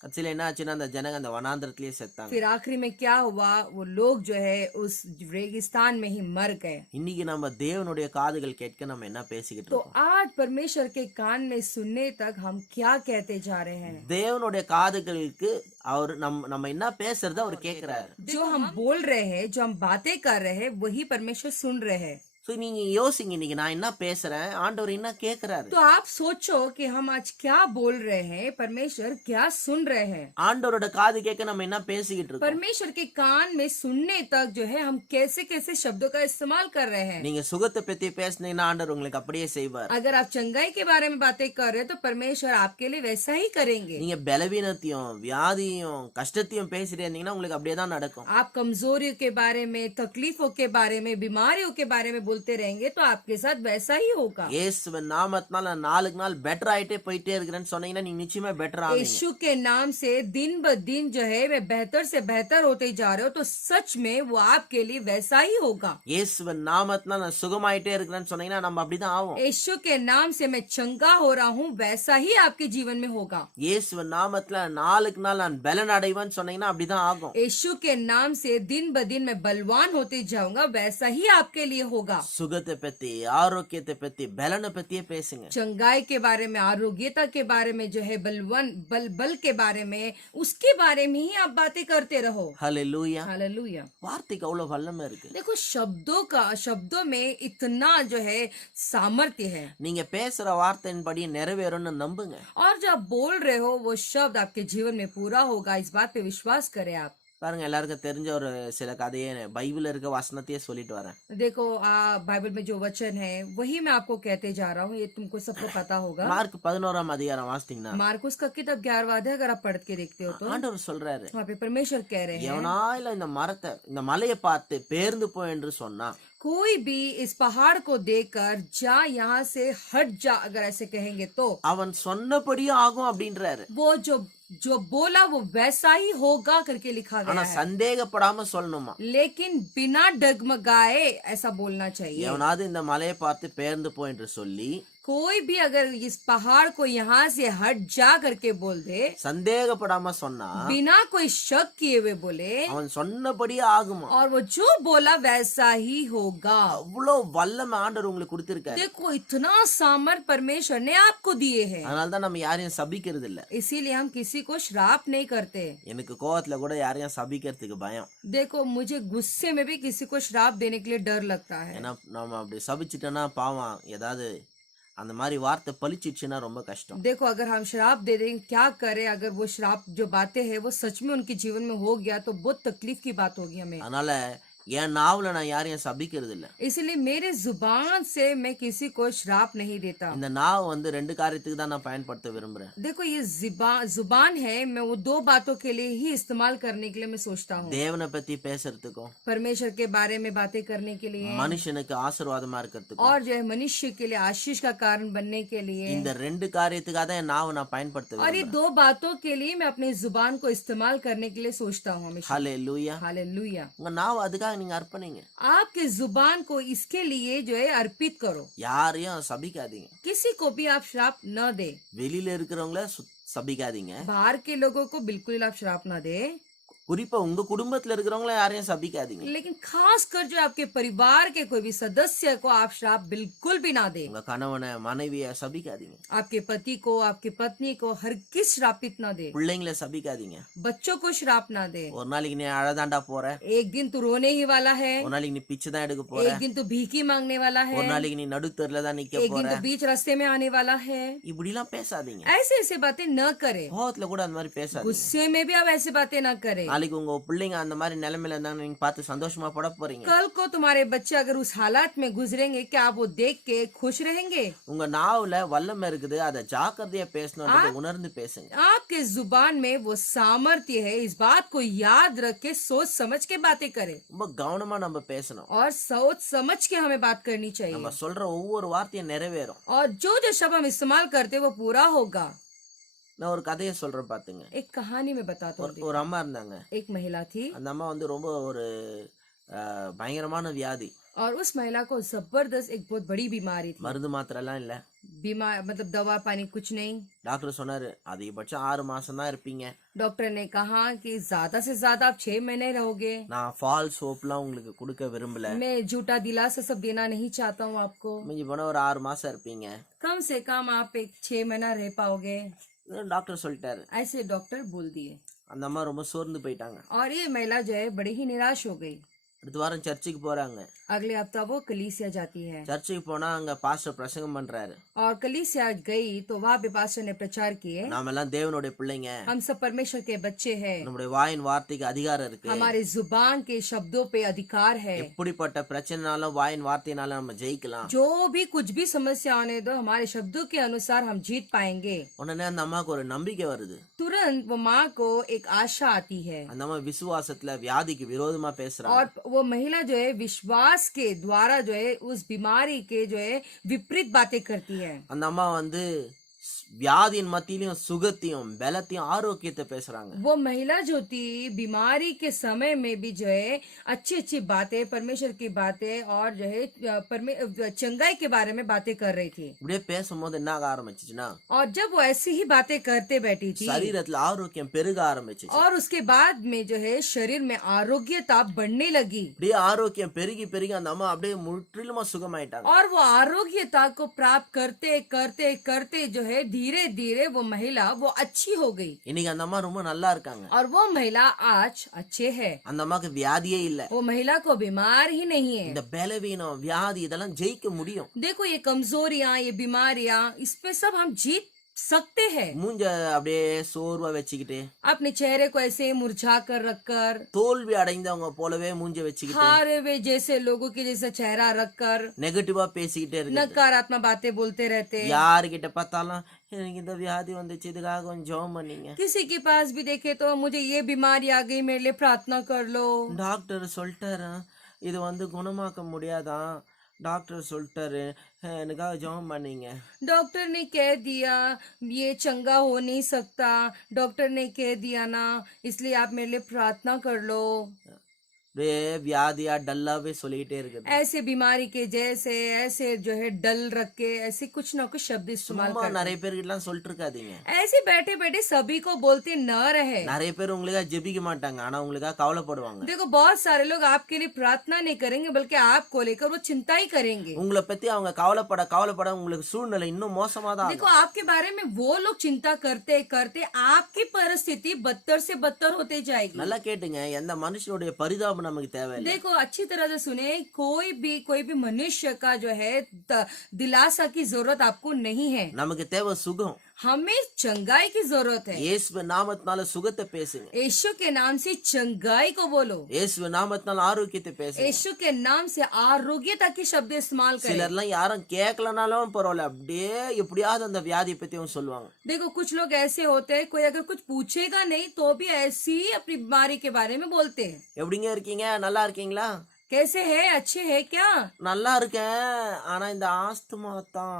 கடைசியில என்ன ஆச்சுன்னா அந்த ஜனங்க அந்த வனாந்திரத்திலேயே செத்தாங்க. फिर आखिरी में क्या हुआ? वो लोग जो है उस रेगिस्तान में ही मर गए। இன்னைக்கு நம்ம தேவனுடைய காதுகள் கேட்க நம்ம என்ன பேசிக்கிட்டு तो இருக்கோம்? आज परमेश्वर के कान में सुनने तक हम क्या कहते जा रहे हैं? தேவனுடைய காதுகளுக்கு அவர் நம்ம என்ன பேசுறத அவர் கேட்கிறாரு. जो हम बोल रहे हैं जो हम बातें कर रहे हैं वही परमेश्वर सुन रहे हैं। ஸோ நீங்க யோசிங்க, இன்னைக்கு நான் என்ன பேசுறேன், ஆண்டவர் என்ன கேட்கிறாரு. तो आप सोचो कि हम आज क्या बोल रहे हैं, परमेश्वर क्या सुन रहे हैं। ஆண்டவரோட காது கேட்க நம்ம என்ன பேசிக்கிட்டு இருக்கோம். परमेश्वर के कान में सुनने तक जो है हम कैसे कैसे शब्दों का इस्तेमाल कर रहे हैं। நீங்க சுகத்தை பத்தி பேசுனீங்கன்னா ஆண்டவர் உங்களுக்கு அப்படியே செய்வார். अगर आप चंगाई के बारे में बातें कर रहे हैं तो परमेश्वर आपके लिए वैसा ही करेंगे। நீங்க பலவீனத்தையும் வியாதியையும் கஷ்டத்தையும் பேசிட்டே இருந்தீங்கன்னா உங்களுக்கு அப்படியே தான் நடக்கும். आप कमजोरियों के बारे में, तकलीफों के बारे में, बीमारियों के बारे में बोलते रहेंगे तो आपके साथ वैसा ही होगा। இயேசுவின் நாமத்தினால நான் நாளுக்கு நாள் பெட்டர் ஆயிட்டே போயிட்டே இருக்கிறேன்னு சொன்னீங்கன்னா நீங்க நிச்சயமா பெட்டர் ஆவீங்க. यीशु के नाम से दिन ब दिन जो है वे बेहतर से बेहतर होते जा रहे हो तो सच में वो आपके लिए वैसा ही होगा। இயேசுவின் நாமத்தினால நான் சுகமாயிட்டே இருக்கிறேன்னு சொன்னீங்கன்னா நம்ம அப்படிதான் ஆவோம். यीशु के नाम से मैं चंगा हो रहा हूँ वैसा ही आपके जीवन में होगा। இயேசுவின் நாமத்துல நாளுக்கு நாள் நான் பலன் அடைவேன்னு சொன்னீங்கன்னா அப்படிதான் ஆகும். यीशु के नाम से दिन ब दिन मैं बलवान होते जाऊंगा वैसा ही आपके लिए होगा। சுகத்தை பத்தி, ஆரோக்கியத்தை பத்தி, பலனை பத்தியே பேசுங்க. चंगाई के बारे में, आरोग्यता के बारे में जो है बल के बारे में, उसके बारे में ही आप बातें करते रहो। ஹல்லேலூயா. हालेलुया। வார்த்தைக்கு அவ்வளவு வல்லமை இருக்கு. देखो शब्दों में इतना जो है सामर्थ्य है நீங்க பேசுற வார்த்தையின்படி நிறைவேறும்னு நம்புங்க. और जो आप बोल रहे हो वो शब्द आपके जीवन में पूरा होगा, इस बात पे विश्वास करें आप। பாருங்க, எல்லாருக்கும் தெரிஞ்ச ஒரு சில கதையே பைபிள்ல இருக்க வசனத்தையே சொல்லிட்டு வரேன். देखो बाइबल में जो वचन है वही मैं आपको कहते जा रहा हूँ, ये तुमको सबको पता होगा। மார்க் 11ஆம் அதிகாரம் வாசித்தீங்கன்னா मार्कुस का किताब 11वां अध्याय अगर आप पढ़ के देखते हो तो ஆண்டவர் சொல்றாரு, वहाँ पे परमेश्वर कह रहे हैं எவனாயில இந்த மலையை பார்த்து பேர்ந்து போ என்று சொன்னா कोई भी इस पहाड़ को देखकर जा, यहाँ से हट जा, अगर ऐसे कहेंगे तो அவன் சொன்னபடியே ஆகும் அப்படின்றாரு. वो जो बोला वो वैसा ही होगा करके लिखा गया ஆனா है। சந்தேகப்படாம சொல்லணுமா. लेकिन बिना डगमगाए ऐसा बोलना चाहिए। எவனாவது இந்த மலையை பார்த்து பேர்ந்து போ என்று சொல்லி कोई भी अगर इस पहाड़ को यहाँ से हट जा करके बोल दे, சந்தேகப்படாம சொன்னா बिना कोई शक किए हुए बोले, அவன் சொன்னபடியே ஆகுமா. और वो जो बोला वैसा ही होगा। அவ்வளவு வல்லமை ஆண்டவர் உங்களுக்கு கொடுத்திருக்காரு. देखो इतना सामर्थ परमेश्वर ने आपको दिए हैं, அதனாலதான் நம்ம யாரையும் சபிக்கிறது இல்ல. इसीलिए हम किसी को श्राप नहीं करते। எனக்கு கோவத்துல கூட யாரையும் சபிக்கிறதுக்கு பயம். देखो मुझे गुस्से में भी किसी को श्राप देने के लिए डर लगता है। ஏன்னா நம்ம அப்படி சபிச்சிட்டோம்னா பாவம் ஏதாவது அந்த மாதிரி வார்த்தை பலிச்சிச்சுன்னா ரொம்ப கஷ்டம். देखो अगर हम श्राप दे दें, क्या करें अगर वो श्राप जो बातें हैं वो सच में उनके जीवन में हो गया तो बहुत तकलीफ की बात होगी हमें। அதனால என் நாவுல நான் யாரையும் சபிக்கிறது இல்ல. इसलिए मेरे जुबान से मैं किसी को श्राप नहीं देता। இந்த நாவு வந்து ரெண்டு காரியத்துக்கு தான் நான் பயன்படுத்த விரும்புறேன். देखो ये जुबान है, मैं वो दो बातों के लिए ही इस्तेमाल करने के लिए मैं सोचता हूँ। தேவனை பத்தி பேசுறதுக்கும், परमेश्वर के बारे में बातें करने के लिए, மனுஷனுக்கு ஆசீர்வாதமா இருக்கிறதுக்கும், और जो है मनुष्य के लिए आशीष का कारण बनने के लिए, இந்த ரெண்டு காரியத்துக்காக தான் என் நாவை நான் பயன்படுத்த और ये விரும்புறேன். दो बातों के लिए मैं अपनी जुबान को इस्तेमाल करने के लिए सोचता हूँ हमेशा। ஹல்லேலூயா. हालेलुया। உங்க நாவை அதுக்காக நீங்க அர்ப்பணிங்க. आपके जुबान को इसके लिए जो है अर्पित करो। யாரையும் சபிக்காதீங்க. किसी को भी आप श्राप न दे। வெளியில இருக்கிறவங்கள சபிக்காதீங்க. बाहर के लोगों को बिल्कुल आप श्राप न दे, குறிப்பா உங்க குடும்பத்துல இருக்கிறவங்கள யாரையும் சபிக்காதீங்க. लेकिन खास कर जो आपके परिवार के कोई भी सदस्य को आप श्राप बिल्कुल भी ना दे। உங்க கணவனை மனைவிய சபிக்காதீங்க. आपके पति को, आपकी पत्नी को हर किस श्रापित ना दे। பிள்ளைங்களை சபிக்காதீங்க. बच्चों को श्राप ना दे। ஒரு நாளைக்கு நீ அழதாண்டா போற, एक दिन तू रोने ही वाला है, ஒரு நாளைக்கு நீ பிச்சை தான் எடுக்க போற, एक दिन तू भीखी मांगने वाला है, ஒரு நாளைக்கு நீ நடுத்தெருல தான் நிக்க एक दिन போற. तू बीच रास्ते में आने वाला है। இப்படி எல்லாம் பேசாதீங்க. ऐसे ऐसे बातें न करे। கோவத்துல கூட அந்த மாதிரி பேசாதீங்க. गुस्से में भी आप ऐसी बातें ना करे। நாளைக்கு உங்க பிள்ளைங்க அந்த மாதிரி நிலைமையில இருந்தாங்க நீங்க பார்த்து சந்தோஷமா பட போறீங்க. कल को तुम्हारे बच्चे अगर उस हालात में गुजरेंगे क्या आप वो देख के खुश रहेंगे? உங்க நாவுல வல்லமை இருக்குது, அதை ஜாக்கிரதையா பேசணும்ன்றதை உணர்ந்து பேசுங்க. आपके जुबान में वो सामर्थ्य है, इस बात को याद रख के सोच समझ के बातें करें, ரொம்ப கவனமா நம்ம பேசணும். और सोच समझ के हमें बात करनी நம்ம चाहिए, சொல்ற ஒவ்வொரு வார்த்தையும் நிறைவேறும். और जो जो शब्द हम इस्तेमाल करते हैं वो पूरा होगा। நான் ஒரு கதையை சொல்றேன் பாத்துங்க. एक कहानी में बताता हूँ। ஒரு அம்மா இருந்தாங்க. एक महिला थी அந்த அம்மா வந்து ரொம்ப ஒரு பயங்கரமான வியாதி. और उस महिला को जबरदस्त एक बहुत बड़ी बीमारी थी। மருந்து மாத்திரை எல்லாம் இல்ல. बीमार मतलब दवा पानी कुछ नहीं। டாக்டர் சொன்னாரு அதிகபட்சம் 6 மாசம் தான் இருப்பீங்க. डॉक्टर ने कहा कि ज्यादा से ज्यादा आप 6 महीने रहोगे। நான் ஃபால்ஸ் ஹோப்லாம் உங்களுக்கு கொடுக்க விரும்பல. मैं झूठा दिलासा सब देना नहीं चाहता हूँ आपको। மிஞ்சி போனா ஒரு 6 மாசம் இருப்பீங்க. कम से कम आप एक 6 महीना रह पाओगे, டாக்டர் சொல்லிட்டாரு. ऐसे डॉक्टर बोल दिए। அந்த அம்மா ரொம்ப சோர்ந்து போயிட்டாங்க. और ये महिला जो है बड़ी ही निराश हो गई। அடுத்த வாரம் சர்ச்சுக்கு போறாங்க. अगले हफ्ता वो कलीसिया जाती है சர்ச்சுக்கு போனா அங்க பாஸ்டர் பிரசங்கம் பண்றாரு. और कलीसिया गई तो वहाँ भी पास्टर ने प्रचार किए, நாம எல்லாம் தேவனுடைய பிள்ளைங்க, हम सब परमेश्वर के बच्चे हैं, நம்முடைய வாயின் வார்த்தைக்கு அதிகாரம் இருக்கு. हमारे जुबान के शब्दों पे अधिकार है, எப்படிப்பட்ட பிரச்சனைனாலும் வாயின் வார்த்தையினால நம்ம ஜெயிக்கலாம். जो भी कुछ भी समस्या आने दो हमारे शब्दों के अनुसार हम जीत पाएंगे। உடனே அந்த அம்மாவுக்கு ஒரு நம்பிக்கை வருது. तुरंत वो माँ को एक आशा आती है அந்த அம்மா விசுவாசத்துல வியாதிக்கு விரோதமா பேசுறாங்க. और वो महिला जो है विश्वास के द्वारा जो है उस बीमारी के जो है विपरीत बातें करती है। அந்த அம்மா வந்து வியாதியின் மத்தியிலும் சுகத்தையும் பலத்தையும் ஆரோக்கியத்தை பேசுறாங்க. वो महिला जो थी बीमारी के समय में भी जो है अच्छी अच्छी बातें परमेश्वर की बातें और जो है चंगाई के बारे में बातें कर रही थी। இப்படியே பேசும்போது என்ன ஆக ஆரம்பிச்சுச்சுன்னா, और जब वो ऐसी ही बातें करते बैठी थी சரீரத்துல ஆரோக்கியம் பெருக ஆரம்பிச்சுச்சு. और उसके बाद में जो है शरीर में आरोग्यता बढ़ने लगी அப்படியே ஆரோக்கியம் பெருகி பெருகி அந்த அம்மா அப்படியே முற்றிலுமா சுகமாயிட்டாங்க. और वो आरोग्यता को प्राप्त करते करते करते जो है धीरे धीरे वो महिला वो अच्छी हो गई இன்னைக்கு அந்த அம்மா ரொம்ப நல்லா இருக்காங்க. और वो महिला आज अच्छे है। அந்த அம்மாக்கு வியாதியே இல்ல. वो महिला को बीमार ही नहीं है। இந்த பலவீனம் வியாதி இதெல்லாம் ஜெயிக்க முடியும். देखो ये कमजोरियां ये बीमारियां इसमें सब हम जीत सकते हैं। மூஞ்ச அப்படியே சோர்வா வச்சுக்கிட்டு, अपने चेहरे को ऐसे मुरझा कर रखकर, தோல்வி அடைந்தவங்க போலவே மூஞ்ச வச்சுக்கிட்டு, हारे हुए जैसे लोगों के जैसा चेहरा रखकर நெகட்டிவா பேசிக்கிட்டே இருக்கு. नकारात्मक बातें बोलते रहते। யாருகிட்ட பார்த்தாலும் எனக்கு இந்த வியாதி வந்துச்சு இதுக்காக கொஞ்சம் ஜெபம் பண்ணீங்க, किसी के पास भी देखे तो मुझे ये बीमारी आ गई मेरे लिए प्रार्थना कर लो, டாக்டர் சொல்லிட்டாரு இது வந்து குணமாக்க முடியாதான், டாக்டர் சொல்லிட்டாரு எனக்காக ஜெபம் பண்ணீங்க. डॉक्टर ने कह दिया ये चंगा हो नहीं सकता, डॉक्टर ने कह दिया ना इसलिए आप मेरे लिए प्रार्थना कर लो। அப்படியே வியாதியா டல்லாவே சொல்லிக்கிட்டே இருக்குது. ऐसे बीमारी के जैसे ऐसे जो है डल रख के ऐसे कुछ ना कुछ शब्द इस्तेमाल சும்மா करते நிறைய பேர்கிட்டலாம் சொல்லிட்டு இருக்காதீங்க. ऐसे बैठे बैठे सभी को बोलते न रहे। நிறைய பேர் உங்களுக்காக ஜெபிக்க மாட்டாங்க, ஆனா உங்களுக்காக கவலைப்படுவாங்க. देखो बहुत सारे लोग आपके लिए प्रार्थना नहीं करेंगे बल्कि आपको लेकर वो चिंता ही करेंगे। உங்களை பத்தி அவங்க கவலைப்பட உங்களுக்கு சூழ்நிலை இன்னும் மோசமா தான் देखो आपके बारे में वो लोग चिंता करते करते आपकी परिस्थिति बदतर से बदतर होते जाएगी। நல்லா கேட்டுங்க, எந்த மனுஷனுடைய பரிதாபம் நமக்கு தேவையில்லை. देखो अच्छी तरह से सुने, कोई भी मनुष्य का जो है दिलासा की जरूरत आपको नहीं है, நமக்கு தேவை சுகம். हमें चंगाई की जरूरत है। இயேசு நாமத்தினால சுகத்தை பேசுங்க. यीशु के नाम से चंगाई को बोलो, இயேசு நாமத்தினால ஆரோக்கியத்தை பேசுங்க. यीशु के नाम से आरोग्यता की शब्द इस्तेमाल करें। சிலர்லாம் யாரும் கேட்கலனாலும் பரவாயில்ல, அப்படியே எப்படியாவது அந்த வியாதியை பத்தியும் சொல்லுவாங்க. देखो कुछ लोग ऐसे होते हैं कोई अगर कुछ पूछेगा नहीं तो भी ऐसी ही अपनी बीमारी के बारे में बोलते हैं। எப்படிங்க இருக்கீங்க, நல்லா இருக்கீங்களா, कैसे है अच्छे है क्या, நல்லா இருக்கேன், ஆனா இந்த ஆஸ்துமா தான்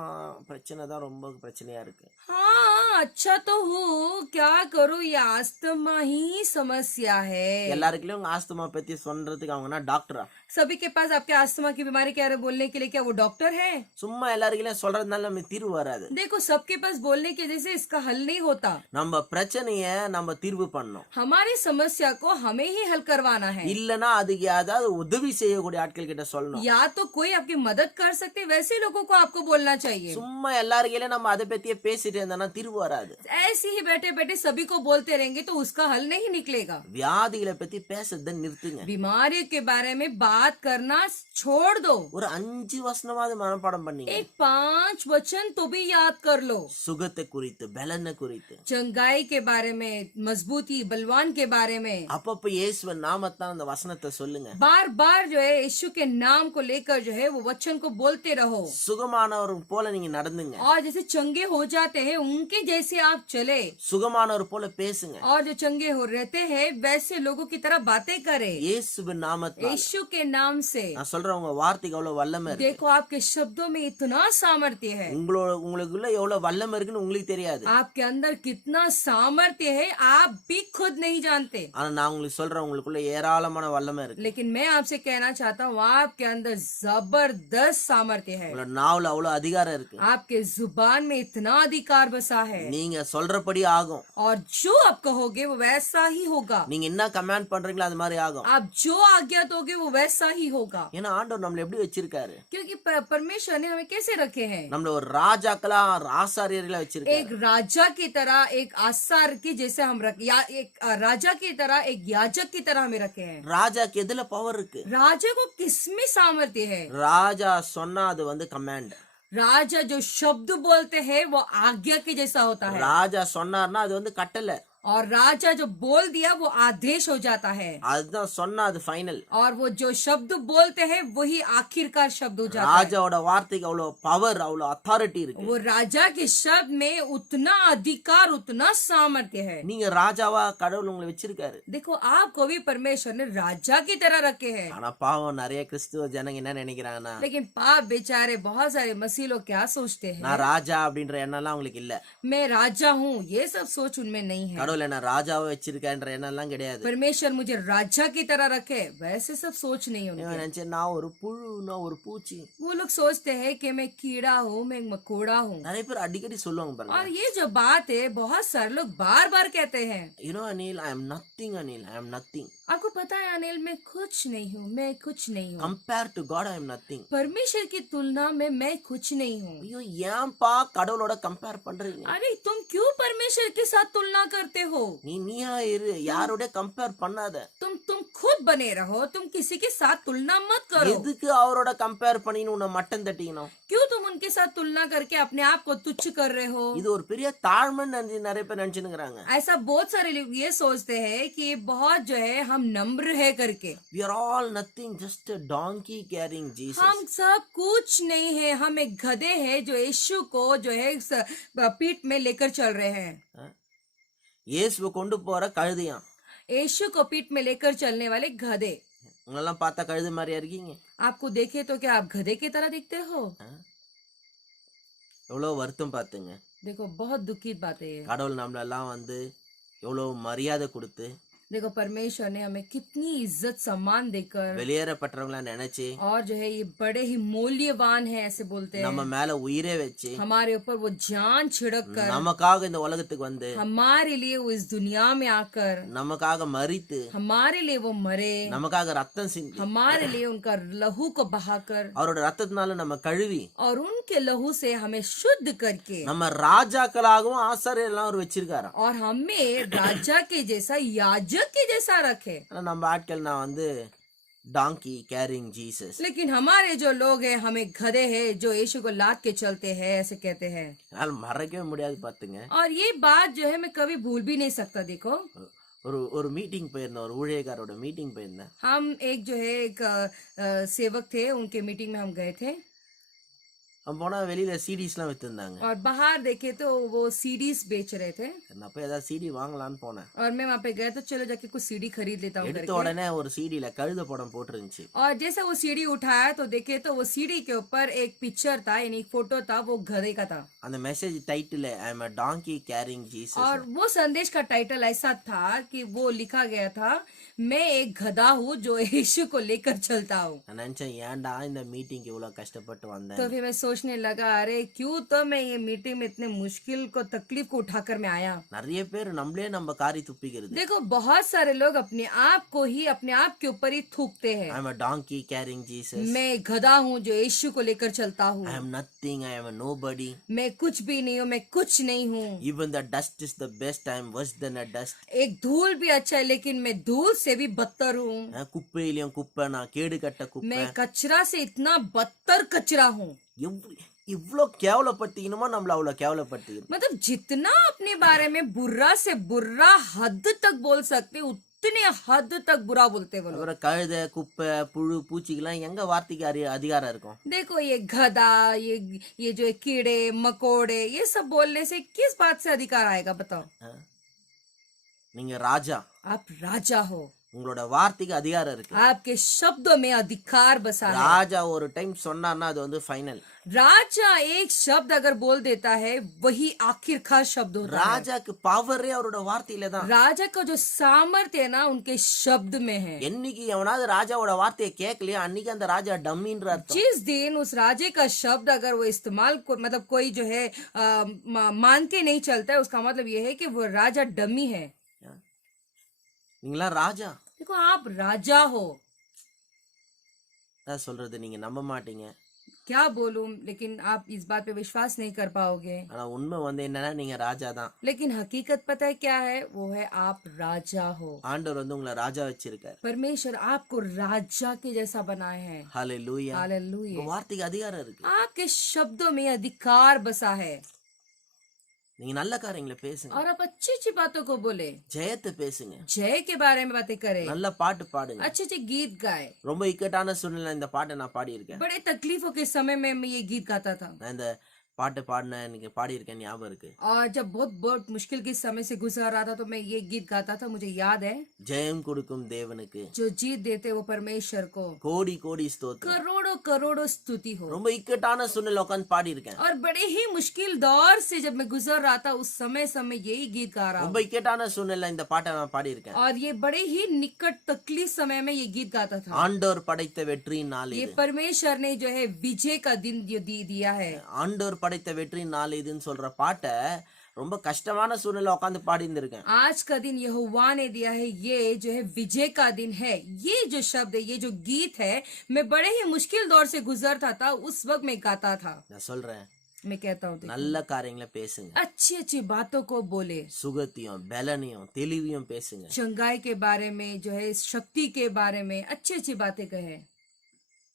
பிரச்சனை தான் ரொம்ப பிரச்சனையா இருக்கு. हाँ अच्छा तो हूँ क्या करूँ ये आस्थमा ही समस्या है। எல்லாருக்குலயும் உங்க ஆஸ்துமா பத்தி சொல்றதுக்கு அவங்க டாக்டரா? सभी के पास आपके आस्थमा की बीमारी के बारे में बोलने के लिए क्या वो डॉक्टर है? சும்மா எல்லாருக்குலயும் சொல்றதுனால நம்ம தீர்வு வராது. देखो सबके पास बोलने की वजह से इसका हल नहीं होता। நம்ம பிரச்சனைய நம்ம தீர்வு பண்ணணும். हमारी समस्या को हमें ही हल करवाना है। இல்லனா அதுக்கு ஏதாவது உதவி செய்யக்கூடிய ஆட்கள் கிட்ட சொல்லணும். या तो कोई आपकी मदद कर सकते वैसे लोगों को आपको बोलना चाहिए। சும்மா எல்லாருக்கையும் நம்ம அதை பத்தியே பேசிட்டு இருந்தோம்னா தீர்வு வராது. ऐसे ही बैठे बैठे सभी को बोलते रहेंगे तो उसका हल नहीं निकलेगा। வியாதிகளை பத்தி பேசுறத நிறுத்துங்க. बीमारियों के बारे में बात करना छोड़ दो। ஒரு 5 வசனமாவது மனப்பாடம் பண்ணீங்க. एक 5 वचन तो भी याद कर लो। சுகத்தை குறித்து, பலனை குறித்து, चंगाई के बारे में, मजबूती बलवान के बारे में அப்பப்ப இயேசுவின் நாமத்தால் அந்த வசனத்தை சொல்லுங்க. बार बार जो है यीशु के नाम को लेकर जो है वो वचन को बोलते रहो। சுகமானவர் போல நீங்க நடந்துங்க. और जैसे चंगे हो जाते हैं उनके जैसे आप चले சுகமானவர் போல பேசுங்க. और जो चंगे हो रहते हैं वैसे लोगों की तरह बातें करे இயேசுவின் நாமத்தால். यीशु के नाम से। நான் சொல்றேன், உங்க வார்த்தைக்கு எவ்வளவு வல்லமை இருக்கு. देखो आपके शब्दों में इतना सामर्थ्य है, உங்களுக்குள்ள எவ்வளவு வல்லமை இருக்குன்னு உங்களுக்கு தெரியாது. आपके अंदर कितना सामर्थ्य है आप भी खुद नहीं जानते। ஆனா நான் உங்களுக்கு சொல்றேன், உங்களுக்குள்ள ஏராளமான வல்லமை இருக்கு. लेकिन मैं आपसे कहना चाहता हूँ आपके अंदर जबरदस्त सामर्थ्य है। உங்களோட நாவுல அவ்வளவு அதிகாரம் இருக்கு. आपके जुबान में इतना अधिकार बसा है நீங்க சொல்றபடி ஆகும். और जो आप कहोगे वो वैसा ही होगा। நீங்க என்ன கமாண்ட் பண்றீங்களோ அது மாதிரி ஆகும். आप जो आज्ञा दोगे वो वैसा ही होगा। ஏன்னா ஆண்டவர் நம்மள எப்படி வச்சிருக்காரு? क्योंकि परमेश्वर ने हमें कैसे रखे हैं? நம்மள ஒரு ராஜாக்களா ஆசாரியர்களா வச்சிருக்காரு. एक राजा की तरह, एक आसार की जैसे हम रख या एक राजा की तरह, एक याजक की तरह हमें रखे हैं। ராஜாக்கு எதுல பவர் இருக்கு? राजा को किसमें सामर्थ्य है? ராஜா சொன்னா அது வந்து கமாண்ட். राजा जो शब्द बोलते हैं वो आज्ञा के जैसा होता है, ராஜா சொன்னார்னா அது வந்து கட்டளை. और राजा जो बोल दिया वो आदेश हो जाता है, அதுதான் சொன்னா அது ஃபைனல். और वो जो शब्द बोलते हैं वही आखिरकार शब्द हो जाता है। ராஜாவோட வார்த்தைக்கு அவ்வளோ பவர், அவ்வளோ அத்தாரிட்டி இருக்கு. वो राजा के शब्द में उतना अधिकार, उतना सामर्थ्य है। நீங்க ராஜாவா கடவுள் உங்களை வச்சிருக்காரு. देखो आपको भी परमेश्वर ने राजा की तरह रखे हैं, ஆனா பாவம் நிறைய கிறிஸ்துவ ஜனங்க என்ன நினைக்கிறாங்கன்னா, लेकिन पाप बेचारे बहुत सारे मसीह लोग क्या सोचते हैं, நான் ராஜா அப்படின்ற எண்ணம்லாம் அவங்களுக்கு இல்ல. मैं राजा हूँ, ये सब सोच उनमें नहीं है। கடவுள் என்ன ராஜாவை வச்சிருக்கேன்ற எண்ணம்லாம் கிடையாது. परमेश्वर मुझे राजा की तरह रखे, वैसे सब सोच नहीं இவன் उनके। நினைச்சேன் நான் ஒரு புழு, நான் ஒரு பூச்சி. वो लोग सोचते हैं कि मैं कीड़ा हूँ, मैं मकोड़ा हूँ, நிறைய பேர் அடிக்கடி சொல்லுவாங்க और பாருங்க, ये जो बात है बहुत सारे लोग बार बार कहते हैं। அனில் ஐ am nothing, Anil I am nothing. आपको पता है अनिल, मैं कुछ नहीं हूँ, मैं कुछ नहीं हूँ, compare to God I am nothing. परमेश्वर की तुलना में मैं कुछ नहीं हूँ। ஐயோ ஏன்பா கடவுளோட கம்பேர் பண்றீங்க? अरे तुम क्यों परमेश्वर के साथ तुलना करते हो? நீயா இரு, யாரோட கம்பேர் பண்ணாத. तुम खुद बने रहो, तुम किसी के साथ तुलना मत करो। எதுக்கு அவரோட கம்பேர் பண்ணின்னு உன்னை மட்டம் தட்டிக்கணும்? क्यों तुम उनके साथ तुलना करके अपने आप को तुच्छ कर रहे हो? இது ஒரு பெரிய தாழ்மைன்னு நிறைய பேர் நினைச்சுக்கிறாங்க. ऐसा बहुत सारे लोग ये सोचते हैं कि बहुत जो है हम नम्र है करके। We are all nothing, just a donkey carrying Jesus. हम सब कुछ नहीं है, हम एक गधे हैं जो यीशु को जो है पीठ में लेकर चल रहे हैं। இயேசுவை கொண்டு போற கழுதையாம். यीशु को पीठ में लेकर चलने वाले गधे। உங்களெல்லாம் பார்த்தா கழுதை மாதிரியா இருக்கீங்க? आपको देखे तो क्या आप गधे की तरह दिखते हो? எவ்வளவு வருத்தம் பாத்துங்க. देखो बहुत दुखित बात है ये। கடவுள் நம்மளெல்லாம் வந்து எவ்வளவு மரியாதை கொடுத்து, देखो परमेश्वर ने हमें कितनी इज्जत सम्मान देकर, வெளியேறப்பட்டவங்களா நினைச்சு, और जो है ये बड़े ही मूल्यवान है ऐसे बोलते நம்ம हैं, மேல உயிரே வச்சு, हमारे ऊपर वो जान छिड़क कर, நமக்காக இந்த உலகத்துக்கு வந்து, हमारे लिए वो इस दुनिया में आकर, நமக்காக மரித்து, हमारे लिए वो मरे, நமக்காக ரத்தம் சிந்தி, हमारे लिए उनका लहू को बहाकर, அவரோட ரத்தத்தினால நம்ம கழுவி, और उनके लहू से हमें शुद्ध करके, நம்ம ராஜாக்களாகவும் ஆசாரியெல்லாம் அவர் வச்சிருக்காராம். और हमें राजा के जैसा, याजक के जैसा रखे। ஆனா நம்ம ஆட்கள் நான் வந்து டாங்கி கேரிங் ஜீசஸ். लेकिन हमारे जो लोग हैं, हमें गधे हैं जो यीशु को लाद के चलते हैं ऐसे कहते हैं, அதனால மறக்கவே முடியாது பாத்துங்க. और ये बात जो है मैं कभी भूल भी नहीं सकता। देखो ஒரு ஒரு மீட்டிங் போயிருந்தேன், ஒரு ஊழியக்காரோட மீட்டிங் போயிருந்தேன். हम एक जो है एक सेवक थे, उनके मीटिंग में हम गए थे, அவன் போனா வெளியில சிடிஸ்லாம் வித்துருந்தாங்க. और बाहर देखे तो वो सीडीज बेच रहे थे, நான் போய் ஏதாவது சிடி வாங்கலான்னு போனேன். और मैं वहाँ पे गया तो चलो जाके कुछ सीडी खरीद लेता हूँ எடுத்த करके। உடனே ஒரு சிடியில கழுத படம் போட்டுருந்துச்சு. और जैसे वो सीडी उठाया तो देखे तो वो सीडी के ऊपर एक पिक्चर था, यानी एक फोटो था, वो गधे का था, அந்த message title I am a donkey carrying Jesus. और वो संदेश का टाइटल ऐसा था कि वो लिखा गया था, मैं एक गधा हूँ जो यीशु को लेकर चलता हूँ। நான் நினைச்சேன் ஏன்டா இந்த மீட்டிங்க்கு இவ்வளவு कष्टப்பட்டு வந்தேன். तो फिर मैं सोचने लगा, अरे क्यों तो मैं ये मीटिंग में इतने मुश्किल को, तकलीफ को उठाकर मैं आया। நிறைய பேர் நம்மளே நம்ம காரி துப்பிக்கிறது. देखो बहुत सारे लोग अपने आप को ही, अपने आप के ऊपर ही थूकते हैं। I am a donkey carrying Jesus. मैं गधा हूँ जो यीशु को लेकर चलता हूँ, I am nothing, I am a nobody. मैं कुछ भी नहीं हूँ, मैं कुछ नहीं हूँ, Even the dust is the best, I am worse than a dust. एक धूल भी अच्छा है लेकिन मैं धूल से भी बदतर हूँ, குப்பையிலையும் குப்பை, நான் கேடு கட்ட குப்பை. मैं कचरा से इतना बदतर कचरा हूँ। இவ்வளோ கேவலப்படுத்திக்கணுமோ நம்மள அவ்வளவு கேவலப்படுத்திக்கணும். मतलब जितना अपने बारे में बुरा से बुरा हद तक बोल सकते उतने हद तक बुरा बोलते वो लोग। அப்புறம் கழுதை, குப்பை, புழு, பூச்சிக்கெல்லாம் எங்க வார்த்தைக்கு அதிகாரம் இருக்கும்? देखो ये गधा, ये जो कीड़े मकोड़े, ये सब बोलने से किस बात से अधिकार आएगा बताओ? நீங்க ராஜா, आप राजा हो, உங்களோட வார்த்தைக்கு அதிகாரம் இருக்கு. आपके शब्दों में अधिकार बसा है। ராஜா ஒரு டைம் சொன்னார்னா அது வந்து ஃபைனல். राजा एक शब्द अगर बोल देता है वही आखिरकार शब्द होता है। ராஜாக்கு பவரே அவரோட வார்த்தையில தான். राजा का जो सामर्थ्य है ना उनके शब्द में है। என்னைக்கு எவனாவது ராஜாவோட வார்த்தையை கேட்கலையோ அன்னைக்கு அந்த ராஜா டம்மின்ற அர்த்தம். जिस दिन उस राजे का शब्द अगर वो इस्तेमाल मतलब कोई जो है मान के नहीं चलता है, उसका मतलब ये है कि वो राजा डमी है। நீங்களா ராஜா. देखो आप राजा हो। நான் சொல்றது நீங்க நம்ப மாட்டீங்க. क्या बोलूं, लेकिन आप इस बात पे विश्वास नहीं कर पाओगे। ஆனா உண்மை வந்து என்னன்னா நீங்க ராஜா தான். लेकिन हकीकत पता है क्या है? वो है आप राजा हो। ஆண்டவர் வந்து உங்களை ராஜா வச்சிருக்காரு. परमेश्वर आपको राजा के जैसा बनाए हैं। ஹalleluya. உங்க हालेलुया। வார்த்தைக்கு அதிகாரம் இருக்கு. आपके शब्दों में अधिकार बसा है நீங்க நல்ல காரியங்களை பேசுங்க. और आप अच्छी अच्छी बातों को बोले, ஜெயத்தை பேசுங்க. जय के बारे में बातें करें, நல்ல பாட்டு பாடுங்க. अच्छे अच्छे गीत गाए। ரொம்ப இக்கட்டான சூழ்நிலை இந்த பாட்டை நான் பாடியிருக்கேன். बड़े तकलीफों के समय में मैं ये गीत गाता था, நான் இந்த பாட்டு பாடின எனக்கு பாடியிருக்கேன் ஞாபகம் இருக்கு. और जब बहुत बहुत मुश्किल के समय से गुजर रहा था तो मैं ये गीत गाता था, मुझे याद है। ஜெயம் கொடுக்கும் தேவனுக்கு जो जीत देते वो परमेश्वर को கோடி கோடி ஸ்தோத்திரம். करोड़ों करोड़ों स्तुति हो। ரொம்ப இக்கட்டான சூழ்நிலை உட்காந்து பாடியிருக்கேன். और बड़े ही मुश्किल दौर से जब मैं गुजर रहा था उस समय समय यही गीत गा रहा ரொம்ப हूँ, इकट्ठाன சூழ்நிலை இந்த பாட்டை நான் பாடியிருக்கேன். और ये बड़े ही निकट तकलीफ समय में ये गीत गाता था। ஆண்டவர் படைத்த வெற்றியின் நாள் ये இது. परमेश्वर ने जो है विजय का दिन जो दिया है। ஆண்டவர் படைத்த வெற்றியின் நாள் இதுன்னு சொல்ற பாட்டை ரொம்ப கஷ்டமான சூழ்நிலை உட்காந்து பாடி இருந்திருக்கேன். आज का दिन यहोवा ने दिया है, ये जो है विजय का दिन है। ये जो शब्द है, ये जो गीत है, मैं बड़े ही मुश्किल दौर से गुजरता था, उस वक्त मैं गाता था। நான் சொல்றேன், मैं कहता हूँ देखो, நல்ல காரியங்களை பேசுங்க. अच्छी अच्छी बातों को बोले, சுகத்தையும் பலனையும் தெளிவையும் பேசுங்க. चंगाई के बारे में जो है शक्ति के बारे में अच्छी अच्छी बातें कहे,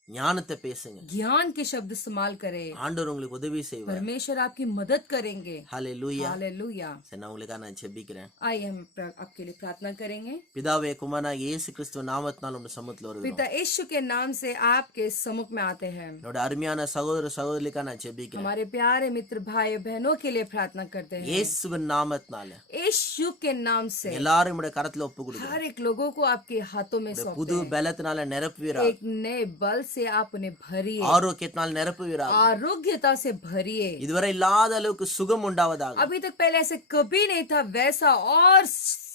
ஞானத்தை பேசுங்க. ज्ञान के शब्द इस्तेमाल करे। ஆண்டவர் உங்களுக்கு உதவி செய்வார். परमेश्वर आपकी मदद करेंगे। ஹalleluya. हालेलुया। சரி, நான் உங்களுக்காக நான் ஜெபிக்கிறேன். आइए हम आपके लिए प्रार्थना करेंगे। பிதாவே குமாரனாகிய இயேசு கிறிஸ்துவ நாமத்தினால் உங்க சமூகத்துல வருகிறோம். पिता यीशु के नाम से आपके सम्मुख में आते हैं। என்னோட அருமையான சகோதர சகோதரிக்காக நான் ஜெபிக்கிறேன். हमारे प्यारे मित्र भाई बहनों के लिए प्रार्थना करते हैं। இயேசுவின் நாமத்தினால यीशु के नाम से எல்லாரும் உடைய கரத்துல ஒப்பு கொடுக்கிறேன். हर एक लोगों को आपके हाथों में இந்த सौंपते புது हैं। பலத்தினால நிரப்புவீராக. एक नए बल से आप उन्हें भरिए, ஆரோக்கியத்தினால் நிரப்புவீராக. आरोग्यता से भरिए। இதுவரை இல்லாத அளவுக்கு சுகம் उंडावதாக. अभी तक पहले ऐसे कभी नहीं था, वैसा और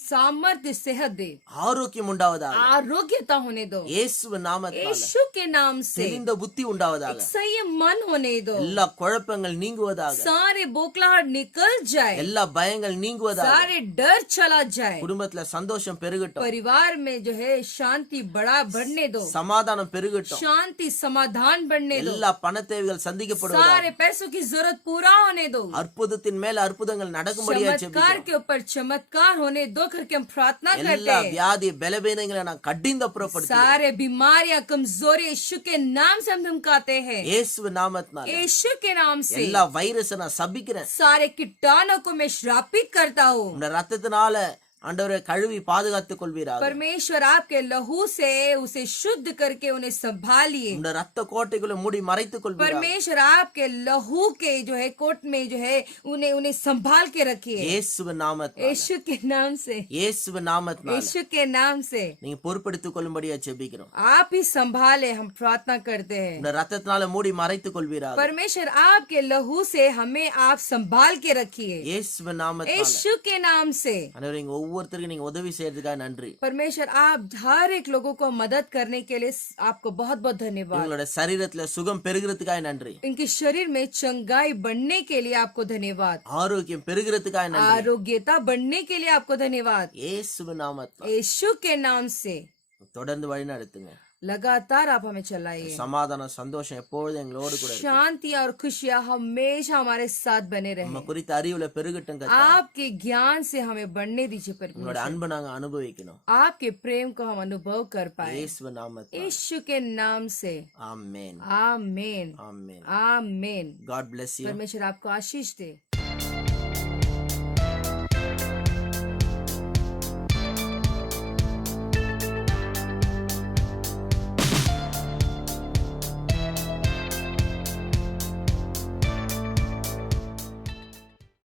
सामर्थ्य सेहत दे, ஆரோக்கியம் உண்டாவதாக. आरोग्यता होने दो இயேசுவின் நாமத்தினால यीशु के नाम से। தெளிந்த புத்தி உண்டாவதாக. सही मन होने दो, எல்லா குழப்பங்கள் நீங்குவதாக. सारे बोखलाहट निकल जाए, எல்லா பயங்கள் நீங்குவதாக. सारे डर चला जाए, குடும்பத்துல சந்தோஷம் பெருகட்டும். परिवार में जो है शांति बढ़ने दो, சமாதானம் பெருகட்டும். शांति समाधान बढ़ने दो, எல்லா பண தேவைகள் சந்திக்கப்படுவதாக. सारे पैसों की जरूरत पूरा होने दो, அற்புதத்தின் மேல அற்புதங்கள் நடக்கும்படியா चमत्कार ஜெபிக்கிறோம். के ऊपर चमत्कार होने दो करके हम प्रार्थना करते எல்லா हैं। வியாதி பலவீனங்களை நான் கடிந்து அப்புறப்படுத்துகிறேன். सारे बीमारियां कमजोरी यीशु के नाम से हम धमकाते हैं। இயேசுவின் நாமத்தினால यीशु के नाम से எல்லா வைரஸை நான் சபிக்கிறேன். सारे कीटाणु को मैं श्रापित करता हूँ। உங்க ரத்தத்தினால ஆண்டவரை கழுவி பாதுகாத்துக் கொள்வீராக. परमेश्वर आपके लहू से उसे शुद्ध करके उन्हें संभालिए। உங்க ரத்த கோட்டைகளை மூடி மறைத்துக் கொள்வீராக. परमेश्वर आपके लहू के जो है कोट में जो है उन्हें संभाल के रखिए। இயேசுவின் நாமத்தினால यीशु के नाम से, இயேசுவின் நாமத்தினால यीशु के नाम से நீங்க பொறுப்பெடுத்துக் கொள்ளும்படியா ஜெபிக்கிறோம். आप ही संभाले, हम प्रार्थना करते हैं। உங்க ரத்தத்தினால மூடி மறைத்துக் கொள்வீராக. परमेश्वर आपके लहू से हमें आप संभाल के रखिए, இயேசுவின் நாமத்தினால यीशु के नाम से। ஆண்டவரே, இங்க ஒவ்வொருத்தருக்கும் நீங்க உதவி செய்யறதுக்காக நன்றி. परमेश्वर आप हर एक लोगों को मदद करने के लिए आपको बहुत बहुत धन्यवाद। உங்களோட சரீரத்துல சுகம் பெருகிறதுக்காக நன்றி. इनके शरीर में चंगाई बढ़ने के लिए आपको धन्यवाद, ஆரோக்கியம் பெருகிறதுக்காக நன்றி. आरोग्यता बढ़ने के लिए आपको धन्यवाद। இயேசுவின் நாமத்தினால यीशु के नाम से தொடர்ந்து வழி நடத்துங்க. लगातार आप हमें चलाइए। சமாதானம் சந்தோஷம் எப்பொழுதும் எங்களோடு கூட இருக்கு. शांति और खुशियां हमेशा हमारे साथ बने நம்ம रहे। குறித்த அறிவுல பெருகட்டும் கர்த்தா. आपके ज्ञान से हमें बढ़ने दीजिए உங்களோட परमेश्वर। அன்பை நாங்க அனுபவிக்கணும். आपके प्रेम को हम अनुभव कर पाए, இயேசுவின் நாமத்தினால यीशु के नाम से। ஆமென். आमीन ஆமென். आमीन। God bless you. परमेश्वर आपको आशीष दे।